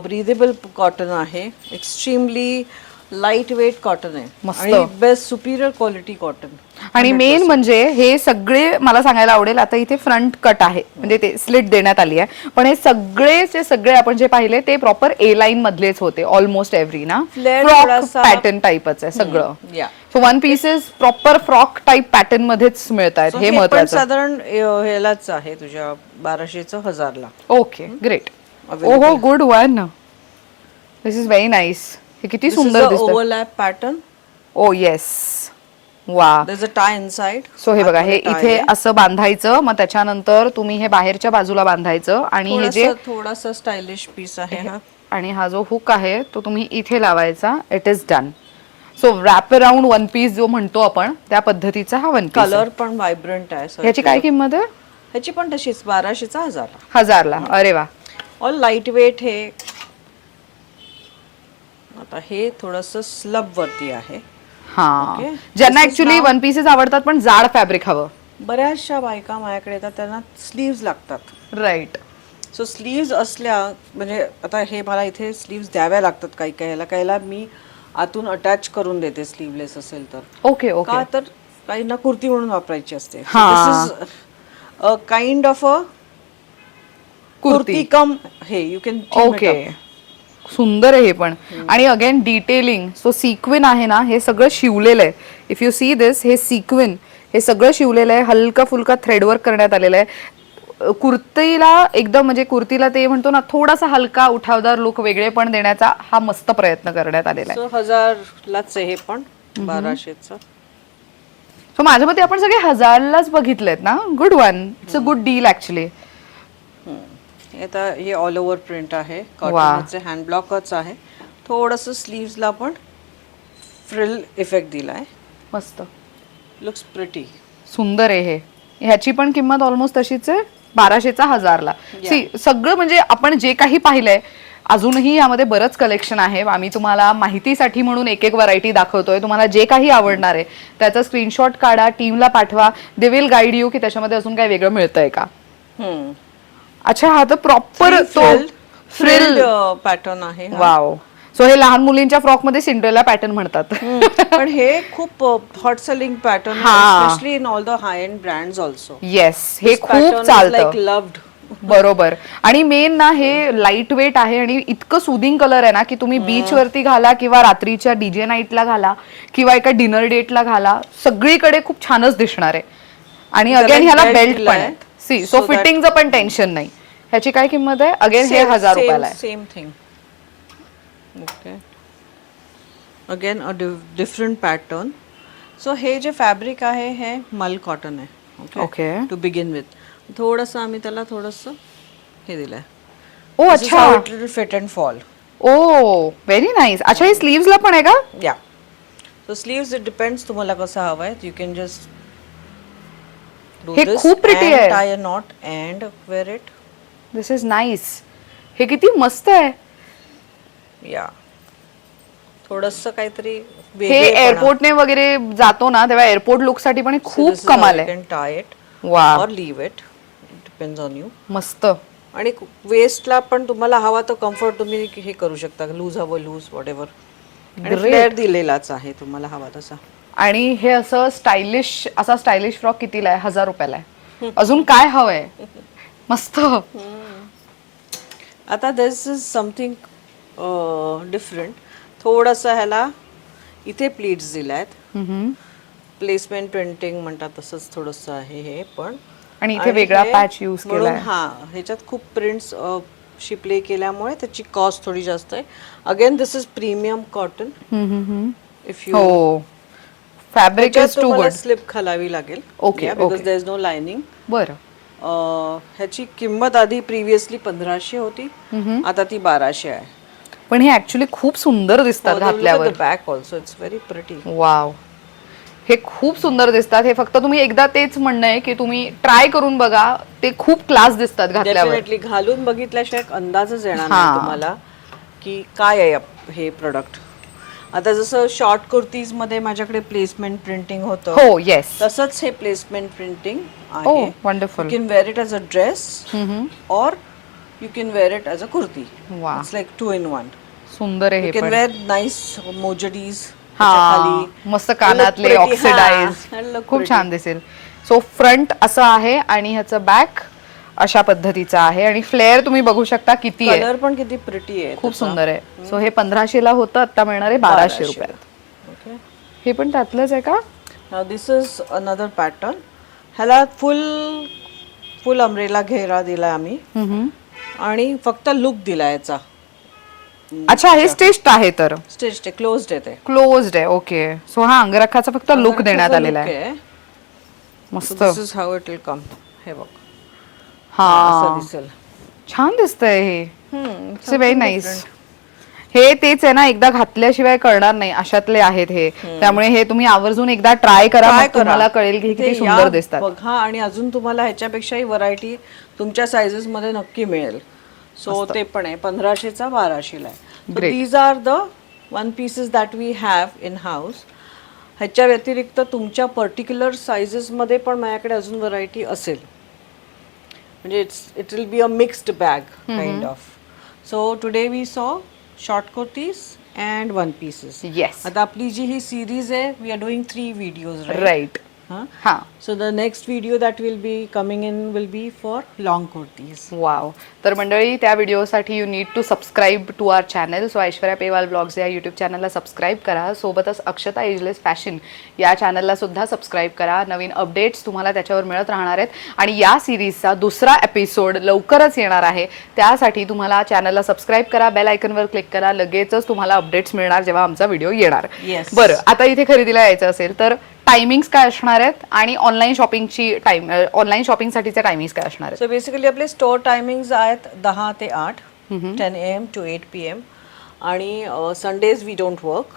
ब्रीदेबल कॉटन आहे. एक्स्ट्रीमली लाईट वेट कॉटन आहे. मस्त. आणि बेस्ट सुपिरियर क्वालिटी कॉटन. आणि मेन म्हणजे हे सगळे मला सांगायला आवडेल, आता इथे फ्रंट कट आहे म्हणजे ते स्लिट देण्यात आली आहे, पण हे सगळे आपण जे पाहिले ते प्रॉपर ए लाईन मधलेच होते ऑलमोस्ट एव्हरी ना. फ्रॉक पॅटर्न टाईपच आहे सगळं. So one pieces proper frock type pattern मध्येच मिळत आहेत. हे महत्वाचं. साधारण ह्यालाच आहे तुझ्या 1200चं 1000ला. Okay, great. ओहो, good one. This is very nice. हे किती सुंदर दिसतं. Overlap pattern. ओ येस, वा. There's a tie inside. So हे बघा, हे इथे असं बांधायचं, मग त्याच्यानंतर तुम्ही हे बाहेरच्या बाजूला बांधायचं आणि हे जे थोडासा स्टायलिश पीस आहे हा. आणि हा जो हुक आहे तो तुम्ही इथे लावायचा. It is done. So wrap around one piece जो म्हणतो आपण त्या पद्धतीचा हा वन पीस. कलर पण व्हायब्रंट आहे. ह्याची काय किंमत आहे? ह्याची पण तशीच 1200चा 1000ला. 1000ला. अरे वा. All light weight. हे आता हे थोडस स्लब वरती आहे. हा, ज्यांना ऍक्च्युली वन पीसेस आवडतात पण जाड फॅब्रिक हवं. बऱ्याचशा बायका माझ्याकडे येतात त्यांना स्लीव्ज लागतात. राईट. सो स्लीव्ज असल्या म्हणजे आता हे मला इथे स्लीव्ज द्याव्या लागतात काही काहीला मी आतून अटॅच करून देते स्लीवलेस असेल तर. Okay okay. का तर काहींना कुर्ती म्हणून वापरायची असते. हा. This is a kind of a kurti cum हे यू कॅन. ओके, सुंदर आहे हे पण. आणि अगेन डिटेलिंग. सो सिक्विन आहे ना, हे सगळं शिवलेलं आहे. इफ यू सी दिस, हे सिक्विन हे सगळं शिवलेलं आहे. हलका फुलका थ्रेडवर्क करण्यात आलेलं आहे. कुर्तीला एकदम म्हणजे कुर्तीला ते म्हणतो ना थोडासा हलका उठावदार लुक वेगळे पण देण्याचा हा मस्त प्रयत्न करण्यात आलेला आहे. 1000लाच आहे हे पण 1200चं. सो माझ्या मते आपण सगळे 1000लाच बघितलेत ना. Good one. It's a good deal actually. आता हे ऑल ओव्हर प्रिंट आहे. कॉटनचे हँड ब्लॉकच आहे. थोडंसं स्लीव्सला पण फ्रिल इफेक्ट दिलाय. मस्त. Looks pretty. सुंदर आहे हे. ह्याची पण किंमत ऑलमोस्ट तशीच आहे, 1200चा 1000ला. सी सगळं म्हणजे आपण जे काही पाहिलंय अजूनही यामध्ये बरंच कलेक्शन आहे. आम्ही तुम्हाला माहितीसाठी म्हणून एक एक व्हरायटी दाखवतोय. तुम्हाला जे काही आवडणार आहे त्याचा स्क्रीनशॉट काढा, टीमला पाठवा. दे विल गाईड यू की त्याच्यामध्ये अजून काही वेगळं मिळतंय का. अच्छा, हा तर प्रॉपर तो फ्रिल पॅटर्न आहे. वाव. सो हे लहान मुलींच्या फ्रॉक मध्ये सिंड्रेला पॅटर्न म्हणतात. पण हे खूप hot selling pattern, specially in all the high end brands also. Yes, हे खूप चालतं. लव्ड. बरोबर. आणि मेन ना हे लाईट वेट आहे आणि इतकं सुदिंग कलर आहे ना की तुम्ही बीच वरती घाला किंवा रात्रीच्या डीजे नाईटला घाला किंवा एका डिनर डेटला घाला, सगळीकडे खूप छानच दिसणार आहे. आणि अगेन ह्याला बेल्ट पण आहे. सी, सो फिटिंगचं पण टेन्शन नाही. ह्याची काय किंमत आहे? अगेन हे 1000 रुपयाला आहे. Same thing. Okay. Again a different pattern. So हे जे फॅब्रिक आहे हे मल कॉटन आहे. ओके. To begin with. थोडंसं आम्ही त्याला थोडंसं हे दिलंय. ओ अच्छा. Fit and fall. Oh very nice. अच्छा हे स्लीव्हजला पण आहे का? या सो स्लीव्स इट डिपेंड्स तुम्हाला कसं हवंय. यू कॅन जस्ट हे खूप प्रिटी आहे. Tie a knot and wear it. This is nice. हे किती मस्त आहे. या थोडंसं काहीतरी हे एअरपोर्टने वगैरे जातो ना तेव्हा एअरपोर्ट लुक साठी पण हे खूप कमाल आहे. टाय इट वा और leave it, depends on you. मस्त. आणि वेस्टला पण तुम्हाला हवा तो कम्फर्ट तुम्ही हे करू शकता. लूज हवं लूज वॉट एव्हर. आणि फ्लेअर दिलेलाच आहे तुम्हाला हवा तसा. आणि हे असं स्टायलिश फ्रॉक कितीला आहे? 1000 रुपयाला आहे. अजून काय हवंय? मस्त. आता दिस इज समथिंग डिफरंट. थोडंसं ह्याला इथे प्लीट्स दिल्यात. प्लेसमेंट प्रिंटिंग म्हणतात तसंच थोडंसं आहे हे पण. आणि इथे वेगळा पॅच यूज केलाय. हा ह्याच्यात खूप प्रिंट्स शिपले केल्यामुळे त्याची कॉस्ट थोडी जास्त आहे. Again this is premium cotton. If you हो fabric is too good. Slip घालावी लागेल. Okay because there is no lining. बरं. ह्याची किंमत आधी प्रिव्हियसली 1500 होती. आता ती 1200 आहे. पण हे ऍक्च्युली खूप सुंदर दिसतात घातल्यावर. Back also it's very pretty. Wow. हे खूप सुंदर दिसतात. हे फक्त तुम्ही एकदा तेच म्हणणं आहे की तुम्ही ट्राय करून बघा. ते खूप क्लास दिसतात घातल्यावर. डेफिनेटली घालून बघितल्याशिवाय अंदाजच येणार नाही तुम्हाला की काय आहे हे प्रोडक्ट. आता जसं शॉर्ट कुर्तीज मध्ये माझ्याकडे प्लेसमेंट प्रिंटिंग होतं. हो येस. तसंच हे प्लेसमेंट प्रिंटिंग ओ आहे. Wonderful. You can wear it as a dress और you can wear it as a kurti. वा इट्स लाईक 2 in 1. सुंदर आहे हे यू कॅन पण. Wear nice mojdis. हा मस्त कानातले ऑक्सिडाइज खूप छान दिसेल. सो फ्रंट असं आहे आणि ह्याचं बॅक अशा पद्धतीचं आहे. आणि फ्लेअर तुम्ही बघू शकता किती आहे. कलर पण किती प्रिटी आहे. खूप सुंदर आहे. सो हे 1500 ला होतं. आता मिळणार आहे 1200 रुपयात. ओके. हे पण त्यातलंच आहे का? Now this is another pattern. ह्याला फुल अम्ब्रेला घेरा दिला आम्ही आणि फक्त लुक दिला याचा. अच्छा हे स्टिच्ड आहे तर. स्टिच्ड क्लोज्ड आहे ते. क्लोज्ड आहे. ओके. सो हा अंगरखाचा फक्त लुक देण्यात आलेला आहे. मस्त. This is how it will come. हे बघ. हा असं दिसेल. छान दिसतंय हे. It's very nice. हे तेच आहे ना एकदा घातल्याशिवाय कळणार नाही अशातले आहेत हे. त्यामुळे हे तुम्ही आवर्जून एकदा ट्राय करा. मग तुम्हाला कळेल की किती सुंदर दिसतात. बघा आणि अजून तुम्हाला ह्याच्यापेक्षाही व्हरायटी तुमच्या साइजेस मध्ये नक्की मिळेल. सो ते पण आहे 1500 चा 1200 ला आहे. These are the one pieces that we have in house. ह्याच्या व्यतिरिक्त तुमच्या पर्टिक्युलर साइजेस मध्ये पण माझ्याकडे अजून व्हरायटी असेल. म्हणजे it will be a mixed bag kind of. So today we saw short kurtis and one pieces. Yes. आता आपली जी ही सिरीज आहे we are doing 3 videos right. हा. So the next video that will be coming in will be for long kurtis. Wow. तर मंडळी त्या व्हिडिओसाठी you need to subscribe to our channel. So Aishwarya Pewal blogs या यूट्यूब चॅनलला subscribe करा. सोबतच अक्षता ageless fashion या चॅनलला सुद्धा सबस्क्राईब करा. नवीन अपडेट्स तुम्हाला त्याच्यावर मिळत राहणार आहेत. आणि या सिरीजचा दुसरा एपिसोड लवकरच येणार आहे. त्यासाठी तुम्हाला चॅनलला सबस्क्राईब करा, बेल आयकनवर क्लिक करा. लगेचच तुम्हाला अपडेट्स मिळणार जेव्हा आमचा व्हिडिओ येणार. Yes. बरं आता इथे खरेदीला यायचं असेल तर टायमिंग्स काय असणार आहेत आणि ऑनलाईन शॉपिंगसाठीचे टायमिंग्स काय असणार आहेत? सो बेसिकली आपले स्टोर टायमिंग्स आहेत 10 ते 8, 10 AM to 8 PM. आणि Sundays we don't work.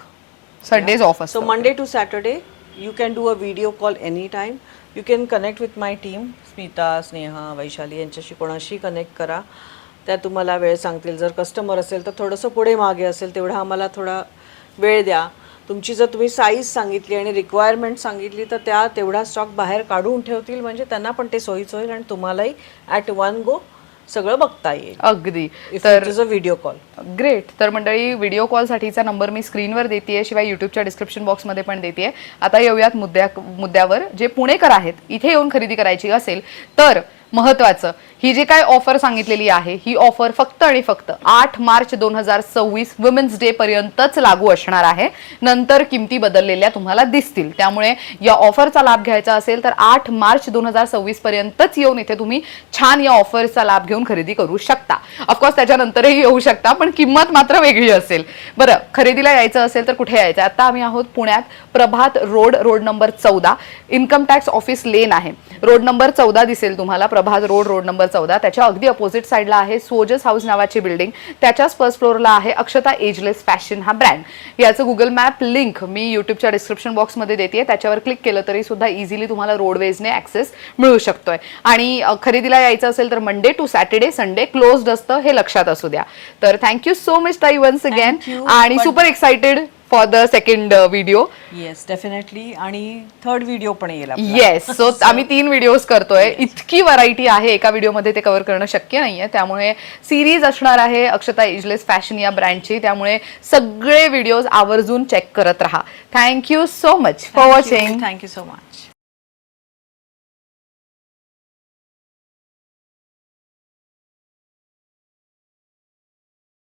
Sundays off so Monday to Saturday you can do a video call any time. You can connect with my team. Smita, Sneha, Vaishali यांच्याशी कोणाशी connect करा. त्या तुम्हाला वेळ सांगतील. जर कस्टमर असेल तर थोडंसं पुढे मागे असेल तेवढा आम्हाला थोडा वेळ द्या. तुमची जर तुम्ही साईज सांगितली आणि रिक्वायरमेंट सांगितली तर त्या तेवढा स्टॉक बाहेर काढून ठेवतील. म्हणजे त्यांना पण ते सोयीचं होईल आणि तुम्हालाही ॲट वन गो सगळं बघता येईल. अगदी. तर व्हिडिओ कॉल. ग्रेट. तर मंडळी व्हिडिओ कॉलसाठीचा नंबर मी स्क्रीनवर देतेय, शिवाय युट्यूबच्या डिस्क्रिप्शन बॉक्समध्ये पण देतेय. आता येऊयात मुद्द्यावर. जे पुणेकर आहेत इथे येऊन खरेदी करायची असेल तर महत्वाचं ही जी काय ऑफर सांगितलेली आहे ही ऑफर फक्त आणि फक्त 8 मार्च 2024 वुमेन्स डे पर्यंतच लागू असणार आहे. नंतर किमती बदललेल्या तुम्हाला दिसतील. त्यामुळे या ऑफरचा लाभ घ्यायचा असेल तर 8 मार्च 2024 पर्यंतच येऊन इथे तुम्ही छान या ऑफरचा लाभ घेऊन खरेदी करू शकता. ऑफकोर्स त्याच्यानंतरही येऊ शकता पण किंमत मात्र वेगळी असेल. बरं खरेदीला यायचं असेल तर कुठे यायचं? आता आम्ही आहोत पुण्यात Prabhat road number 14. Income tax office lane आहे. रोड नंबर 14 दिसेल तुम्हाला. प्रभात रोड नंबर 14, त्याच्या अगदी अपोजिट साईडला आहे सोजस हाऊस नावाची बिल्डिंग, त्याच्याच फर्स्ट फ्लोअरला आहे अक्षता एजलेस फॅशन हा ब्रँड. याचं गुगल मॅप लिंक मी युट्यूबच्या डिस्क्रिप्शन बॉक्समध्ये देते, त्याच्यावर क्लिक केलं तरी सुद्धा इझिली तुम्हाला रोडवेजने ऍक्सेस मिळू शकतोय. आणि खरेदीला यायचं असेल तर Monday to Saturday, Sunday closed असतं हे लक्षात असू द्या. तर थँक्यू सो मच ताई वन्स अगेन, आणि super excited for the second video. Yes definitely, आणि थर्ड व्हिडिओ पण येईल. येस, सो आम्ही 3 व्हिडिओज करतोय. इतकी व्हरायटी आहे, एका व्हिडिओमध्ये ते कव्हर करणं शक्य नाहीये, त्यामुळे सिरीज असणार आहे अक्षता एजलेस फॅशन या ब्रँडची, त्यामुळे सगळे व्हिडिओज आवर्जून चेक करत राहा. Thank you so much for watching. Thank you so much.